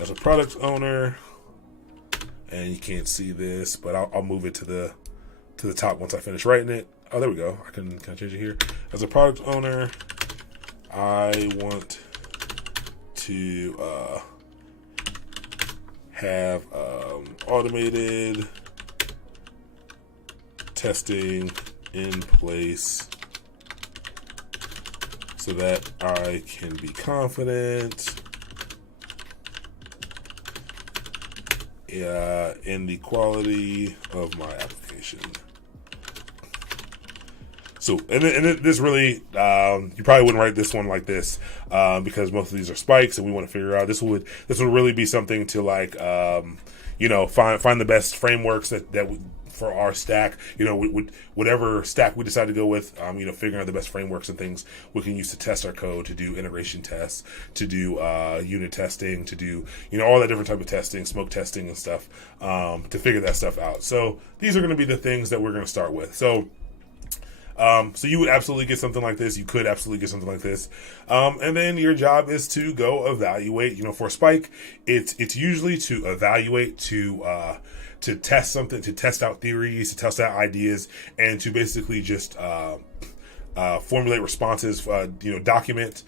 as a product owner, and you can't see this, but I'll move it to the top once I finish writing it. Oh, there we go. I can change it here. As a product owner, I want to have automated testing in place so that I can be confident in the quality of my application. So, and this really, you probably wouldn't write this one like this, because most of these are spikes, and we want to figure out this would really be something to like, find the best frameworks that for our stack, whatever stack we decide to go with, figuring out the best frameworks and things we can use to test our code, to do integration tests, to do unit testing, to do all that different type of testing, smoke testing and stuff, to figure that stuff out. So these are going to be the things that we're going to start with. So you would absolutely get something like this. You could absolutely get something like this. And then your job is to go evaluate, for Spike, it's usually to evaluate, to test something, to test out theories, to test out ideas, and to basically just, formulate responses, document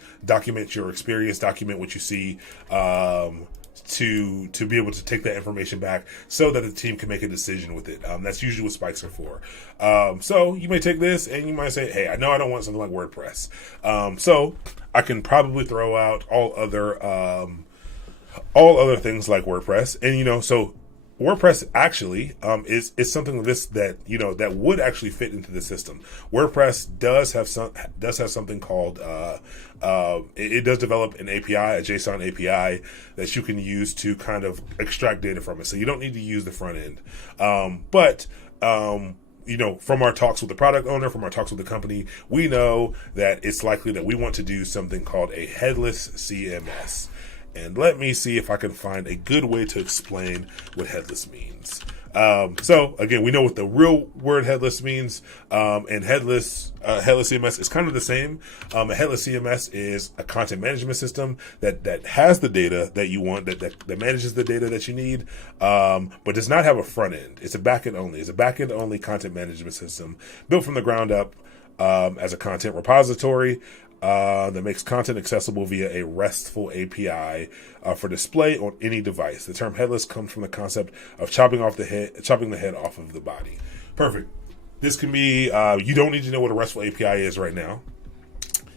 your experience, document what you see, to be able to take that information back so that the team can make a decision with it. That's usually what spikes are for. So you may take this and you might say, hey, I know I don't want something like WordPress. So I can probably throw out all other things like WordPress. And, so WordPress actually is something that would actually fit into the system. WordPress does have something called it does develop an API, a JSON API that you can use to kind of extract data from it. So you don't need to use the front end, but from our talks with the product owner, from our talks with the company, we know that it's likely that we want to do something called a headless CMS. And let me see if I can find a good way to explain what headless means. So again, we know what the real word headless means, and headless CMS is kind of the same. A headless CMS is a content management system that has the data that you want, that manages the data that you need, but does not have a front end. It's a backend only. It's a backend only content management system built from the ground up as a content repository. That makes content accessible via a RESTful API for display on any device. The term headless comes from the concept of chopping the head off of the body. Perfect. This can be, you don't need to know what a RESTful API is right now.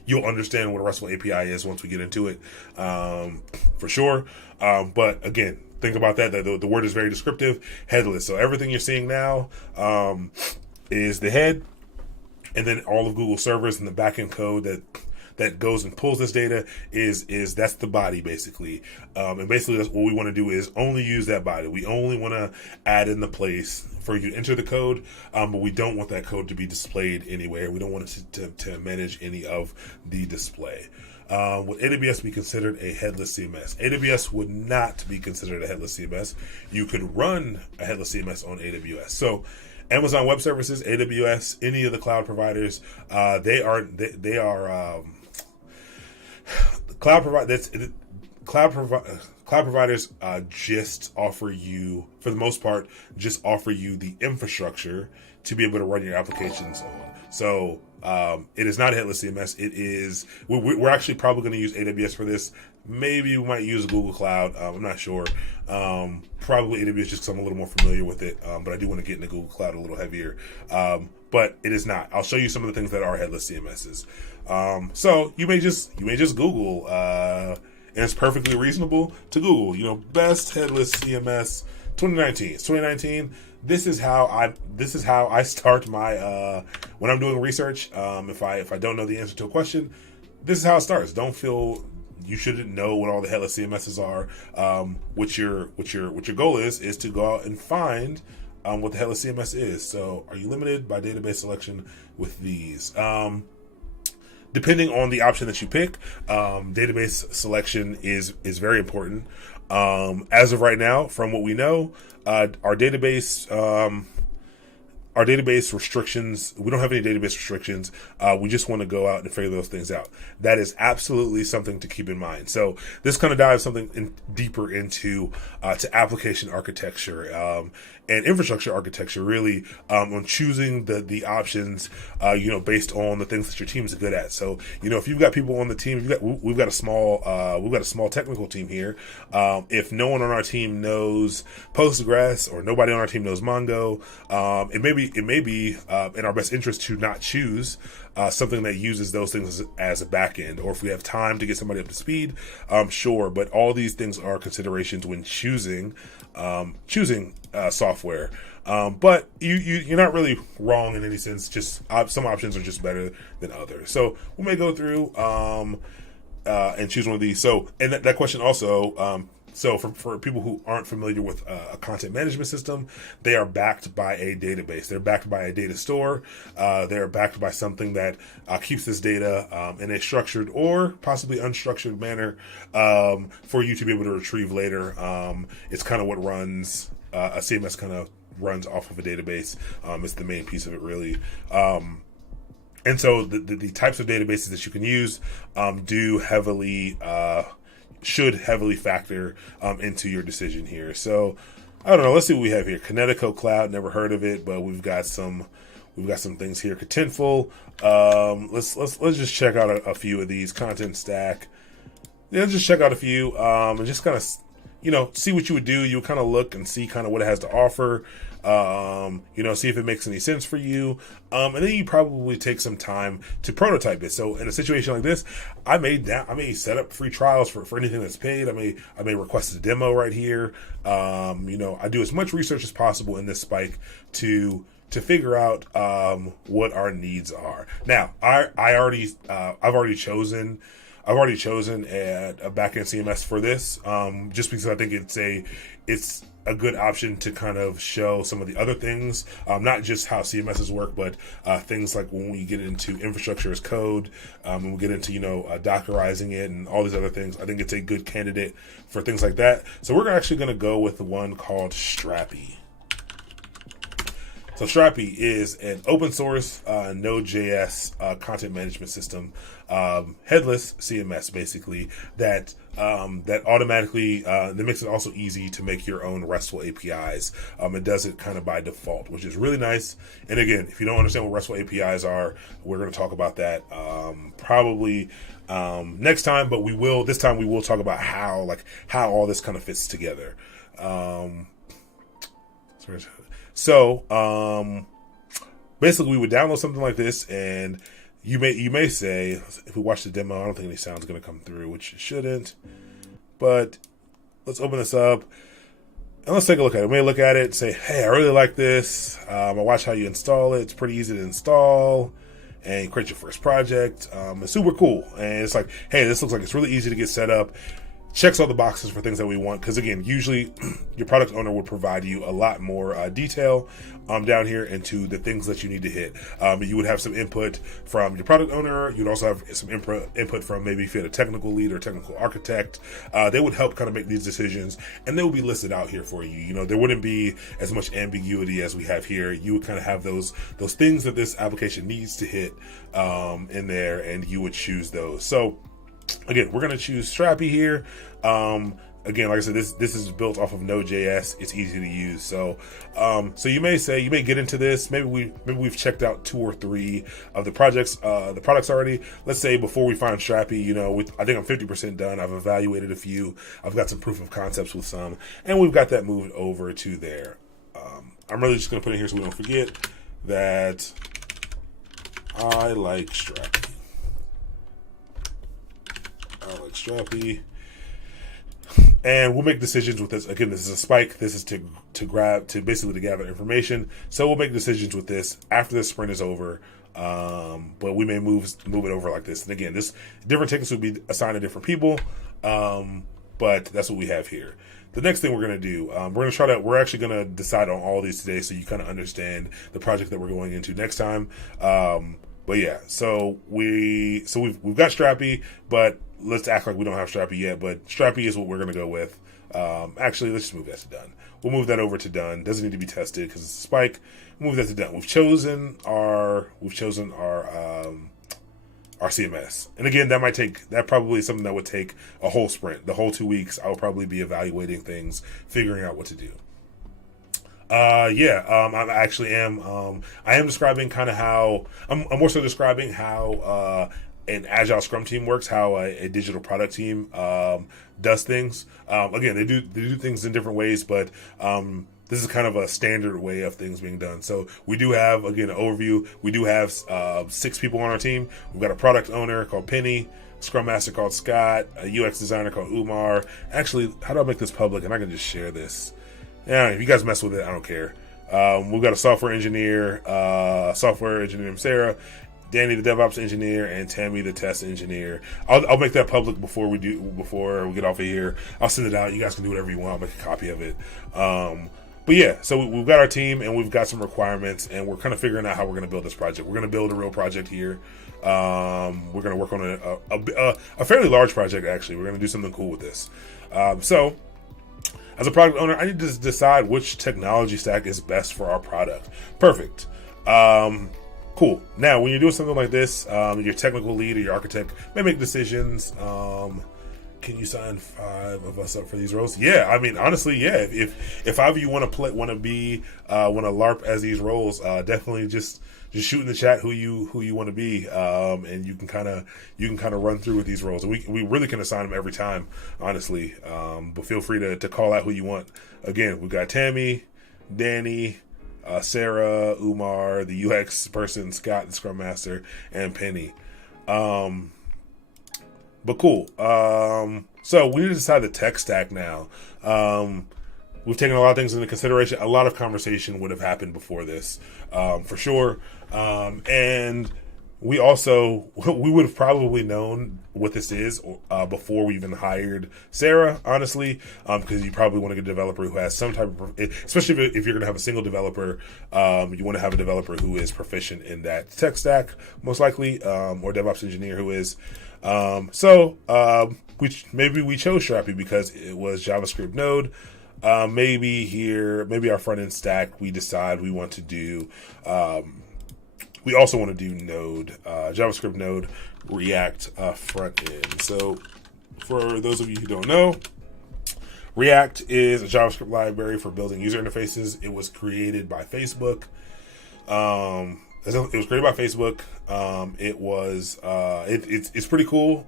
You'll understand what a RESTful API is once we get into it, for sure. But again, think about that. The word is very descriptive. Headless. So everything you're seeing now is the head, and then all of Google servers and the backend code that goes and pulls this data is that's the body basically. And basically that's what we want to do is only use that body. We only want to add in the place for you to enter the code, but we don't want that code to be displayed anywhere. We don't want it to manage any of the display. Would AWS be considered a headless CMS? AWS would not be considered a headless CMS. You could run a headless CMS on AWS. So Amazon Web Services, AWS, any of the cloud providers, cloud providers just offer you, for the most part, just offer you the infrastructure to be able to run your applications on. So it is not a headless CMS. It is. We're actually probably going to use AWS for this. Maybe we might use Google Cloud. I'm not sure. Probably AWS just because I'm a little more familiar with it. But I do want to get into Google Cloud a little heavier. But it is not. I'll show you some of the things that are headless CMSs. So you may just Google, and it's perfectly reasonable to Google, best headless CMS 2019. It's 2019. This is how I start my, when I'm doing research. If I don't know the answer to a question, this is how it starts. Don't feel you shouldn't know what all the headless CMSs are. What your goal is to go out and find what the headless CMS is. So are you limited by database selection with these? depending on the option that you pick, database selection is very important. As of right now, from what we know, our database restrictions, we don't have any database restrictions. We just want to go out and figure those things out. That is absolutely something to keep in mind. So this kind of dives deeper into to application architecture and infrastructure architecture, really, on choosing the options, based on the things that your team is good at. So, if you've got people on the team, we've got a small technical team here. If no one on our team knows Postgres or nobody on our team knows Mongo, it may be in our best interest to not choose something that uses those things as a backend, or if we have time to get somebody up to speed, sure. But all these things are considerations when choosing software. But you're not really wrong in any sense. Just some options are just better than others. So we may go through and choose one of these. So, and that question also. So for people who aren't familiar with a content management system, they are backed by a database. They're backed by a data store. They're backed by something that keeps this data in a structured or possibly unstructured manner for you to be able to retrieve later. It's kind of what runs a CMS kind of runs off of a database. It's the main piece of it, really. And so the types of databases that you can use should heavily factor into your decision here. So I don't know. Let's see what we have here. Kinetico Cloud, never heard of it, but we've got some things here. Contentful. Let's just check out a few of these. Content Stack. Yeah, just check out a few and just kind of see what you would do. You would kind of look and see kind of what it has to offer. See if it makes any sense for you. And then you probably take some time to prototype it. So in a situation like this, I may set up free trials for anything that's paid. I may request a demo right here. I do as much research as possible in this spike to figure out what our needs are. Now, I've already chosen a backend CMS for this, just because I think it's a good option to kind of show some of the other things, not just how CMSs work, but things like when we get into infrastructure as code, and we get into Dockerizing it and all these other things. I think it's a good candidate for things like that. So we're actually going to go with the one called Strapi. So Strapi is an open source Node.js content management system, headless CMS basically, that automatically that makes it also easy to make your own RESTful APIs. It does it kind of by default, which is really nice. And again, if you don't understand what RESTful APIs are, we're going to talk about that probably next time. But this time we will talk about how all this kind of fits together. So basically, we would download something like this, and you may say, if we watch the demo, I don't think any sound's going to come through, which it shouldn't. But let's open this up, and let's take a look at it. We may look at it and say, hey, I really like this. I watch how you install it. It's pretty easy to install, and you create your first project. It's super cool, and it's like, hey, this looks like it's really easy to get set up. Checks all the boxes for things that we want, because again, usually your product owner would provide you a lot more detail down here into the things that you need to hit. You would have some input from your product owner. You'd also have some input from maybe if you had a technical lead or technical architect. They would help kind of make these decisions, and they would be listed out here for you. There wouldn't be as much ambiguity as we have here. You would kind of have those things that this application needs to hit in there, and you would choose those. So again, we're going to choose Strapi here. Again, like I said, this is built off of Node.js. It's easy to use. So you may get into this. Maybe we've checked out 2 or 3 of the products already. Let's say before we find Strapi, I think I'm 50% done. I've evaluated a few. I've got some proof of concepts with some, and we've got that moved over to there. I'm really just going to put it here so we don't forget that I like Strapi. And we'll make decisions with this. Again, this is a spike. This is to basically gather information. So we'll make decisions with this after this sprint is over. But we may move it over like this. And again, different tickets will be assigned to different people. But that's what we have here. The next thing we're going to do, we're actually going to decide on all these today, so you kind of understand the project that we're going into next time. But yeah, so we've got Strapi, but let's act like we don't have Strapi yet. But Strapi is what we're gonna go with. Actually, let's just move that to done. We'll move that over to done. Doesn't need to be tested because it's a spike. We'll move that to done. We've chosen our CMS. And again, that probably is something that would take a whole sprint. The whole 2 weeks, I will probably be evaluating things, figuring out what to do. I am describing kind of how, I'm more so describing how an agile Scrum team works, how a digital product team does things. Again, they do things in different ways, but this is kind of a standard way of things being done. So we do have, again, an overview. We do have 6 people on our team. We've got a product owner called Penny, Scrum Master called Scott, a UX designer called Umar. Actually, how do I make this public? And I can just share this. Yeah, if you guys mess with it, I don't care. We've got a software engineer named Sarah, Danny the DevOps engineer, and Tammy the test engineer. I'll make that public before we get off of here. I'll send it out. You guys can do whatever you want. I'll make a copy of it. But yeah, so we've got our team and we've got some requirements, and we're kind of figuring out how we're going to build this project. We're going to build a real project here. We're going to work on a fairly large project, actually. We're going to do something cool with this. So as a product owner, I need to decide which technology stack is best for our product. Perfect. Cool. Now, when you're doing something like this, your technical lead or your architect may make decisions. Can you sign 5 of us up for these roles? Yeah, I mean, honestly, yeah. If 5 of you want to LARP as these roles, definitely just shoot in the chat who you want to be, and you can kind of run through with these roles. We really can assign them every time, honestly. But feel free to call out who you want. Again, we've got Tammy, Danny, Sarah, Umar, the UX person, Scott, the Scrum Master, and Penny. But cool. So we need to decide the tech stack now. We've taken a lot of things into consideration. A lot of conversation would have happened before this, for sure. And we would have probably known what this is before we even hired Sarah, honestly, because you probably want to get a developer who has some type of, especially if you're going to have a single developer, you want to have a developer who is proficient in that tech stack, most likely, or DevOps engineer who is. Maybe we chose Strapi because it was JavaScript Node. Maybe our front end stack, we decide we want to do, we also want to do Node, JavaScript Node, React front end. So for those of you who don't know, React is a JavaScript library for building user interfaces. It was created by Facebook. It was created by Facebook. It's pretty cool.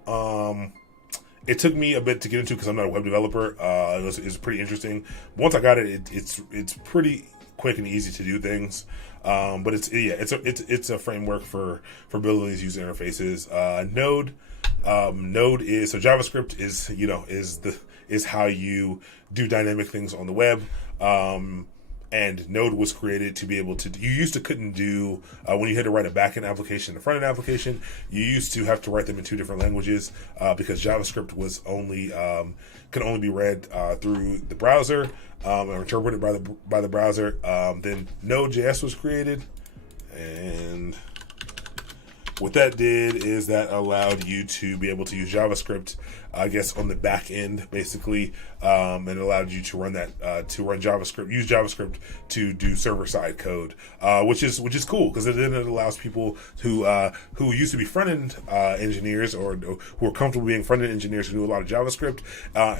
It took me a bit to get into because I'm not a web developer. It was pretty interesting. Once I got it, it's pretty quick and easy to do things. But it's a framework for building these user interfaces. Node is, so JavaScript is how you do dynamic things on the web. And Node was created to be able to, couldn't do, when you had to write a backend application and a frontend application, you used to have to write them in 2 different languages, because JavaScript was can only be read through the browser, or interpreted by the browser. Then Node.js was created, and what that did is that allowed you to be able to use JavaScript, I guess, on the back end, basically, and it allowed you to run JavaScript, use JavaScript to do server side code, which is cool, because then it allows people who used to be front end engineers, or who are comfortable being front end engineers who do a lot of JavaScript.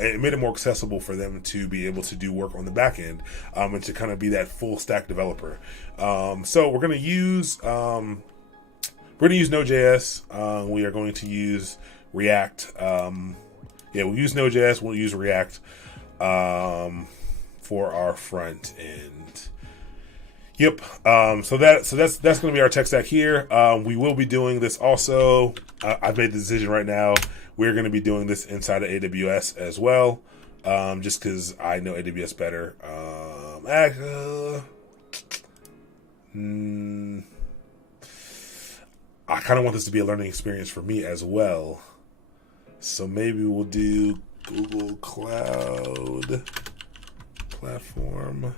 It made it more accessible for them to be able to do work on the back end, and to kind of be that full stack developer. So we're going to use Node.js. We are going to use React. We'll use Node.js. We'll use React for our front end. Yep. So that's going to be our tech stack here. We will be doing this also. I've made the decision right now. We're going to be doing this inside of AWS as well, just because I know AWS better. I kind of want this to be a learning experience for me as well. So maybe we'll do Google Cloud Platform.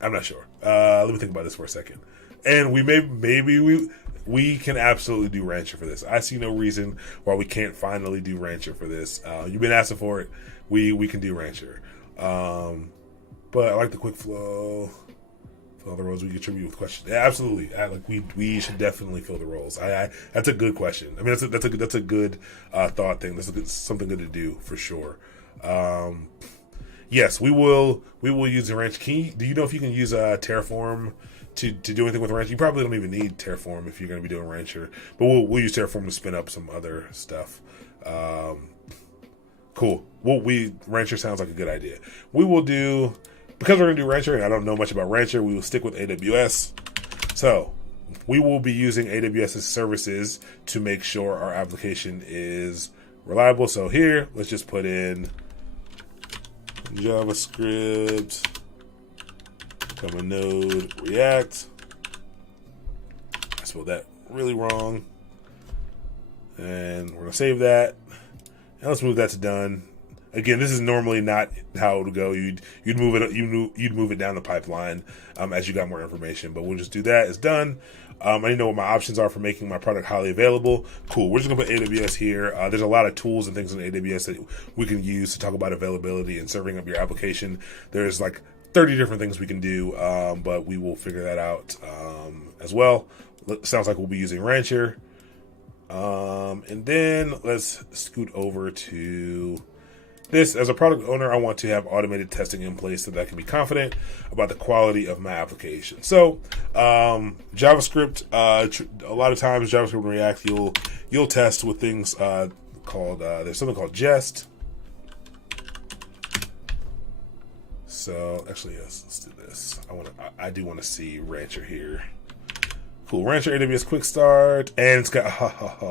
I'm not sure. Let me think about this for a second. And we can absolutely do Rancher for this. I see no reason why we can't finally do Rancher for this. You've been asking for it. We can do Rancher. But I like the quick flow. Fill the roles we contribute with questions. Yeah, absolutely. We should definitely fill the roles. That's a good question. I mean, that's a good thought thing. Something good to do for sure. Yes, we will use the Rancher. Do you know if you can use Terraform to do anything with Rancher? You probably don't even need Terraform if you're going to be doing Rancher, but we'll use Terraform to spin up some other stuff. Cool. Rancher sounds like a good idea. We will do, because we're going to do Rancher, and I don't know much about Rancher, we will stick with AWS. So we will be using AWS's services to make sure our application is reliable. So here, let's just put in JavaScript, Node, React. I spelled that really wrong. And we're going to save that. And let's move that to done. Again, this is normally not how it would go. You'd move it down the pipeline as you got more information. But we'll just do that. It's done. I need to know what my options are for making my product highly available. Cool. We're just going to put AWS here. There's a lot of tools and things in AWS that we can use to talk about availability and serving up your application. There's like 30 different things we can do, but we will figure that out as well. Sounds like we'll be using Rancher. And then let's scoot over to this. As a product owner, I want to have automated testing in place so that I can be confident about the quality of my application. So, JavaScript, a lot of times JavaScript and React, you'll test with things called, there's something called Jest. So actually, yes, let's do this. I do want to see Rancher here. Cool. Rancher AWS Quick Start, and it's got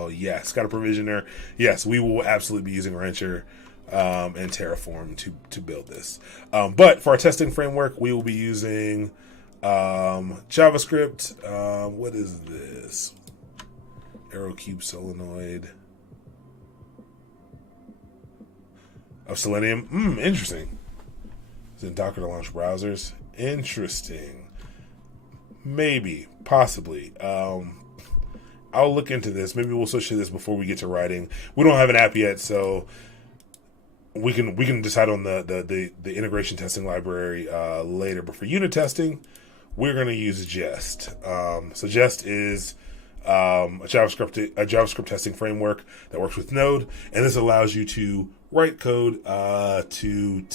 it's got a provisioner. Yes, we will absolutely be using Rancher and Terraform to build this. But for our testing framework, we will be using JavaScript. What is this? Arrow Cube Solenoid of Selenium. Interesting. It's in Docker to launch browsers. Interesting. Maybe, possibly. I'll look into this. Maybe we'll switch to this before we get to writing. We don't have an app yet, so we can decide on the integration testing library later. But for unit testing, we're going to use Jest. So Jest is a JavaScript testing framework that works with Node, and this allows you to write code to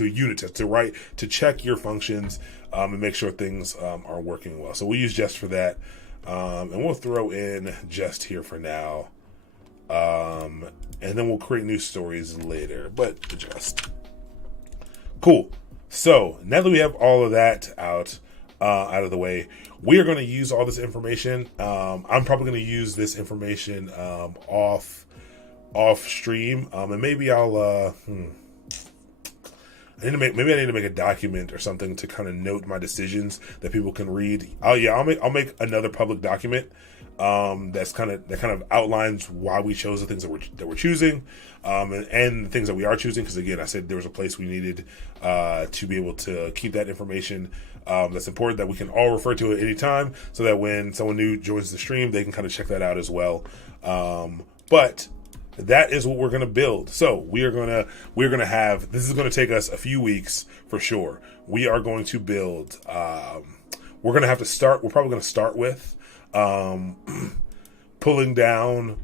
unit test, to check your functions and make sure things are working well. So we use Jest for that, and we'll throw in Jest here for now, and then we'll create new stories later. But Jest, cool. So now that we have all of that out of the way, we are going to use all this information. I'm probably going to use this information off stream, and maybe I'll I need to make a document or something to kind of note my decisions that people can read. I'll make another public document that kind of outlines why we chose the things that we're choosing, and the things that we are choosing. Because again, I said there was a place we needed to be able to keep that information. That's important, that we can all refer to it at any time, so that when someone new joins the stream, they can kind of check that out as well. But that is what we're going to build. So we're going to have, this is going to take us a few weeks for sure. We are going to build, we're probably going to start with pulling down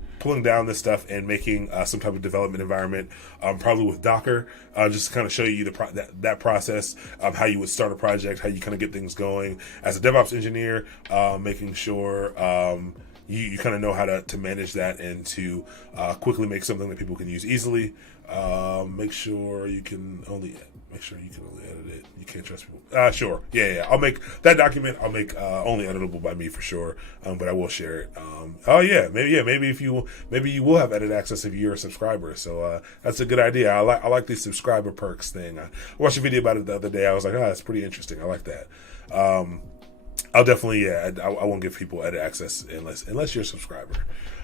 this stuff and making some type of development environment, probably with Docker, just to kind of show you that process, how you would start a project, how you kind of get things going as a DevOps engineer, making sure you kind of know how to manage that and to quickly make something that people can use easily. Make sure you can only edit it. You can't trust people. Sure. Yeah. I'll make that document. I'll make only editable by me for sure. But I will share it. Maybe you will have edit access if you're a subscriber. So that's a good idea. I like these subscriber perks thing. I watched a video about it the other day. I was like, that's pretty interesting. I like that. I'll definitely, I won't give people edit access unless you're a subscriber.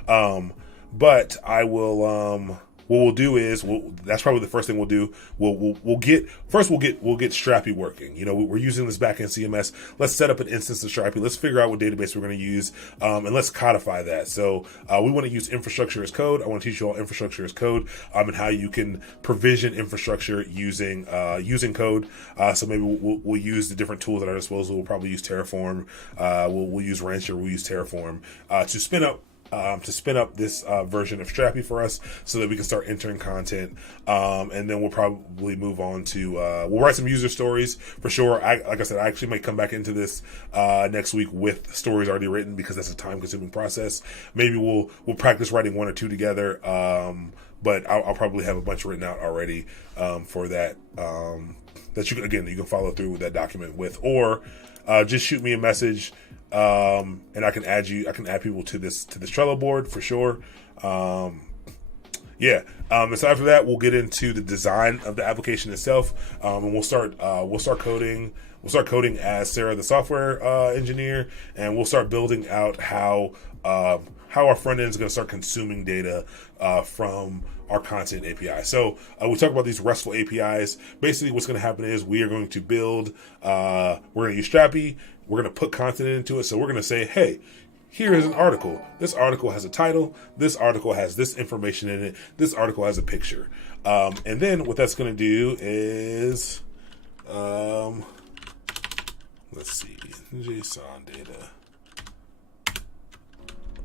But I will, what we'll do is that's probably the first thing we'll do. We'll get Strapi working. You know, we're using this backend CMS. Let's set up an instance of Strapi. Let's figure out what database we're going to use, and let's codify that. So we want to use infrastructure as code. I want to teach you all infrastructure as code, and how you can provision infrastructure using code. So maybe we'll use the different tools at our disposal. We'll probably use Terraform. We'll use Rancher. We'll use Terraform to spin up this version of Strapi for us, so that we can start entering content, and then we'll probably move on to we'll write some user stories for sure. Like I said, I actually might come back into this next week with stories already written, because that's a time-consuming process. Maybe we'll practice writing one or two together, but I'll probably have a bunch written out already for that. That you can follow through with that document with, or just shoot me a message. And I can add people to this Trello board for sure. And so after that, we'll get into the design of the application itself. And we'll start coding. We'll start coding as Sarah, the software engineer, and we'll start building out how our front end is going to start consuming data from our content API. So we talk about these RESTful APIs. Basically, what's going to happen is we are going to build. We're going to use Strapi. We're going to put content into it. So we're going to say, hey, here is an article. This article has a title. This article has this information in it. This article has a picture. And then what that's going to do is, let's see, JSON data.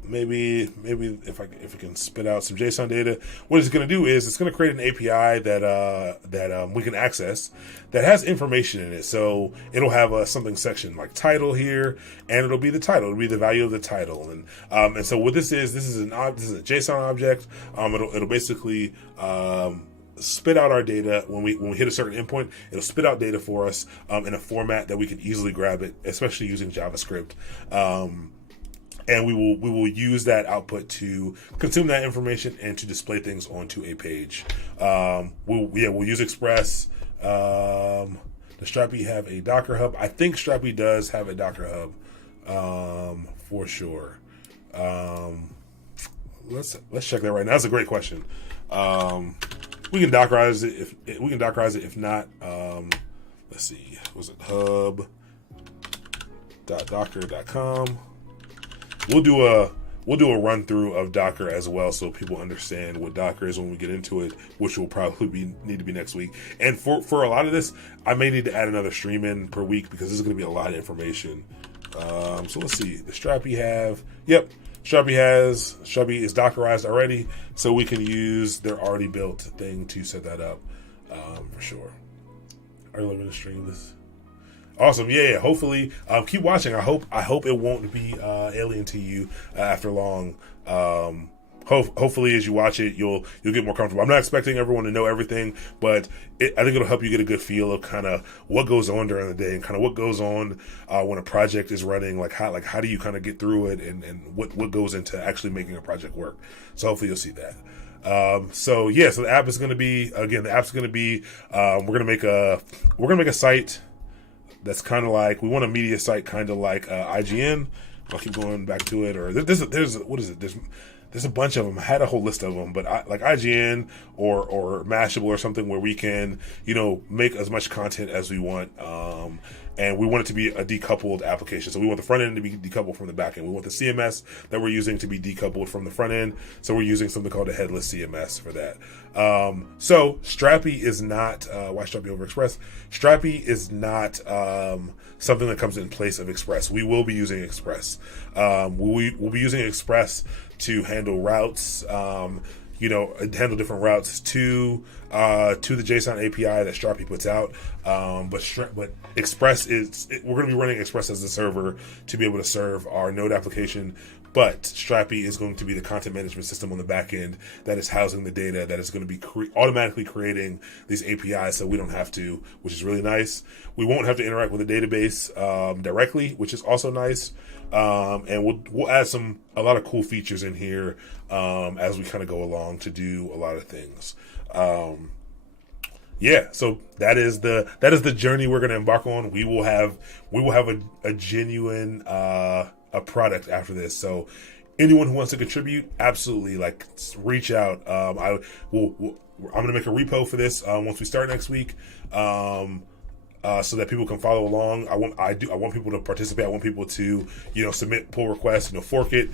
Maybe if it can spit out some JSON data, what it's going to do is it's going to create an API that we can access that has information in it. So it'll have something section like title here, and it'll be the title. It'll be the value of the title, and so what this is a JSON object. It'll basically spit out our data when we hit a certain endpoint. It'll spit out data for us in a format that we can easily grab it, especially using JavaScript. And we will use that output to consume that information and to display things onto a page. We'll use Express. Does Strapi have a Docker Hub? I think Strapi does have a Docker Hub, for sure. Let's check that right now. That's a great question. We can Dockerize it if not. Let's see. Was it hub.docker.com? We'll do a run through of Docker as well, so people understand what Docker is when we get into it, which will probably need to be next week. And for a lot of this, I may need to add another stream in per week, because this is going to be a lot of information. So let's see. The Strapi have? Yep, Strapi is Dockerized already, so we can use their already built thing to set that up for sure. Are you living to stream this? Awesome, yeah. Hopefully, keep watching. I hope it won't be alien to you after long. Hopefully, as you watch it, you'll get more comfortable. I'm not expecting everyone to know everything, but I think it'll help you get a good feel of kind of what goes on during the day, and kind of what goes on when a project is running. Like how do you kind of get through it, and what goes into actually making a project work. So hopefully you'll see that. So the app is going to be, we're going to make a site that's kind of like, we want a media site kind of like IGN. I'll keep going back to it. Or there's what is it? There's a bunch of them. I had a whole list of them, but like IGN or Mashable or something, where we can, make as much content as we want. And we want it to be a decoupled application. So we want the front end to be decoupled from the back end. We want the CMS that we're using to be decoupled from the front end. So we're using something called a headless CMS for that. So Strapi is not, why Strapi over Express? Strapi is not something that comes in place of Express. We will be using Express. We'll be using Express to handle routes, handle different routes to the JSON API that Strapi puts out. But Express we're going to be running Express as the server to be able to serve our Node application. But Strapi is going to be the content management system on the back end that is housing the data, that is going to be automatically creating these APIs, so we don't have to, which is really nice. We won't have to interact with the database directly, which is also nice. And we'll add a lot of cool features in here as we kind of go along to do a lot of things. So that is the journey we're going to embark on. We will have a genuine a product after this. So anyone who wants to contribute, absolutely, like, reach out. I'm gonna make a repo for this once we start next week. So that people can follow along. I want people to participate. I want people to, submit pull requests, fork it,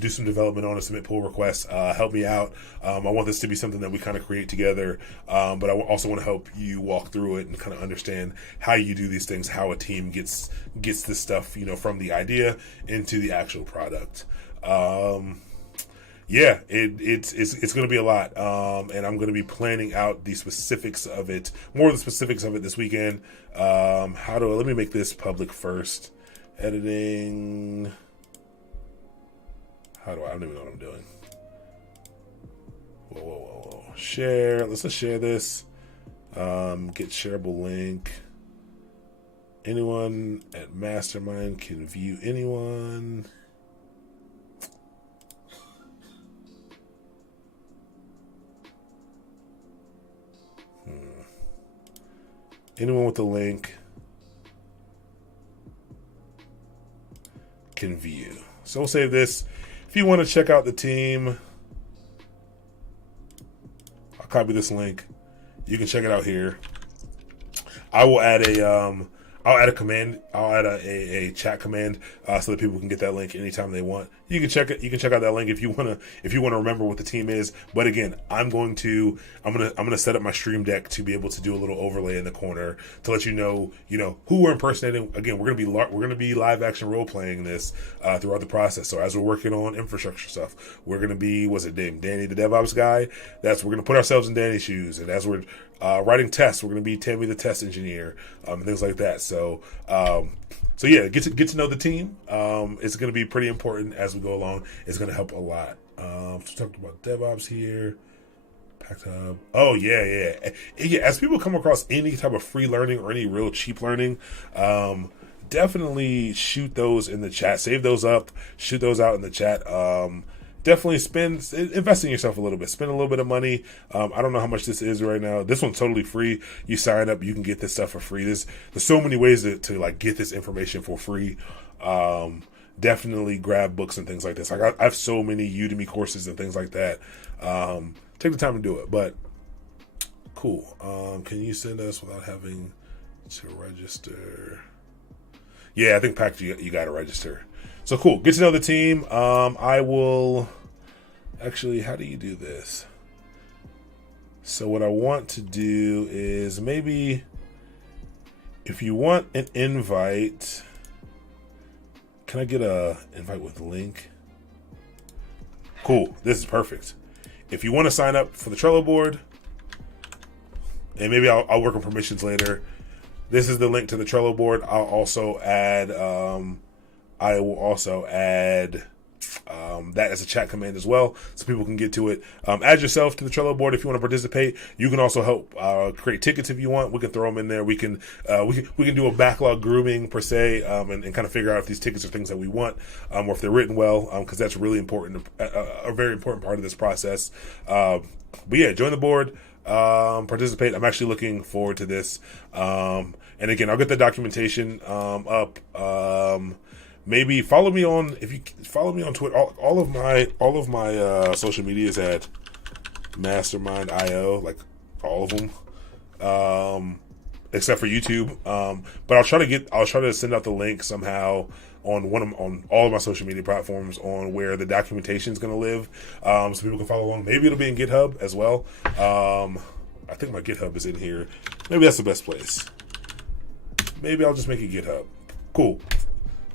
do some development on it, submit pull requests, help me out. I want this to be something that we kind of create together. But I also want to help you walk through it and kind of understand how you do these things, how a team gets this stuff, from the idea into the actual product. Yeah, it's going to be a lot, and I'm going to be planning out the specifics of it, more of the specifics of it this weekend. Let me make this public first. Editing. I don't even know what I'm doing. Whoa. Share. Let's just share this. Get shareable link. Anyone at Mastermind can view anyone. Anyone with a link can view. So we'll save this. If you want to check out the team, I'll copy this link. You can check it out here. I will add a command. I'll add a chat command so that people can get that link anytime they want. You can check it. You can check out that link if you want to remember what the team is. But again, I'm gonna set up my stream deck to be able to do a little overlay in the corner to let you know who we're impersonating. Again, we're gonna be live action role playing this throughout the process. So as we're working on infrastructure stuff, we're gonna be Danny the DevOps guy. We're gonna put ourselves in Danny's shoes, and as we're writing tests, we're gonna be Tammy the test engineer, and things like that. So yeah, get to know the team. It's going to be pretty important as we go along. It's going to help a lot. So talked about DevOps here. Packed Hub. Oh yeah. As people come across any type of free learning or any real cheap learning, definitely shoot those in the chat. Save those up. Shoot those out in the chat. Definitely invest in yourself a little bit. Spend a little bit of money. I don't know how much this is right now. This one's totally free. You sign up, you can get this stuff for free. There's so many ways to like get this information for free. Definitely grab books and things like this. I have so many Udemy courses and things like that. Take the time to do it. But cool. Can you send us without having to register? Yeah, I think Pact, you got to register. So cool. Get to know the team. I will actually, how do you do this? So what I want to do is maybe if you want an invite, can I get a invite with link? Cool. This is perfect. If you want to sign up for the Trello board, and maybe I'll work on permissions later. This is the link to the Trello board. I will also add that as a chat command as well, so people can get to it. Add yourself to the Trello board if you want to participate. You can also help create tickets if you want. We can throw them in there. We can do a backlog grooming per se, and kind of figure out if these tickets are things that we want, or if they're written well, because that's really important, a very important part of this process. But yeah, join the board. Participate. I'm actually looking forward to this. And again, I'll get the documentation up. Maybe follow me on Twitter. All of my social media is at MASTERMND.io, like all of them, except for YouTube. But I'll try to send out the link somehow on all of my social media platforms on where the documentation is going to live, so people can follow along. Maybe it'll be in GitHub as well. I think my GitHub is in here. Maybe that's the best place. Maybe I'll just make it GitHub. Cool.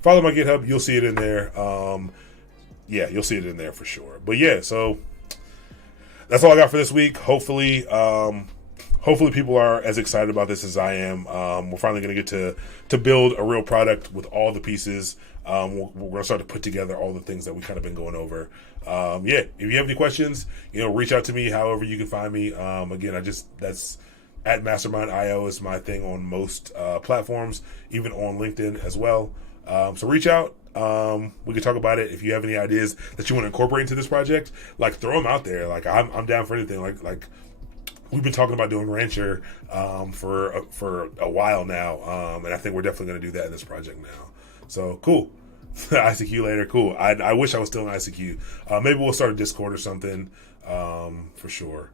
Follow my GitHub. You'll see it in there. Yeah, you'll see it in there for sure. But yeah, so that's all I got for this week. Hopefully people are as excited about this as I am. We're finally going to get to build a real product with all the pieces. We're going to start to put together all the things that we kind of been going over. Yeah, if you have any questions, reach out to me however you can find me. Again, that's at MASTERMND.io is my thing on most platforms, even on LinkedIn as well. So reach out. We can talk about it. If you have any ideas that you want to incorporate into this project, like throw them out there. Like I'm down for anything. Like we've been talking about doing Rancher for a while now, and I think we're definitely going to do that in this project now. So cool. ICQ later. Cool. I wish I was still in ICQ. Maybe we'll start a Discord or something, for sure.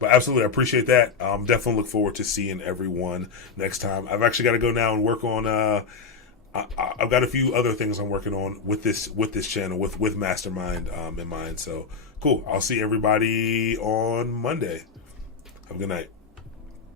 But absolutely, I appreciate that. Definitely look forward to seeing everyone next time. I've actually got to go now and work on. I've got a few other things I'm working on with this channel with MASTERMND in mind. So cool. I'll see everybody on Monday. Have a good night.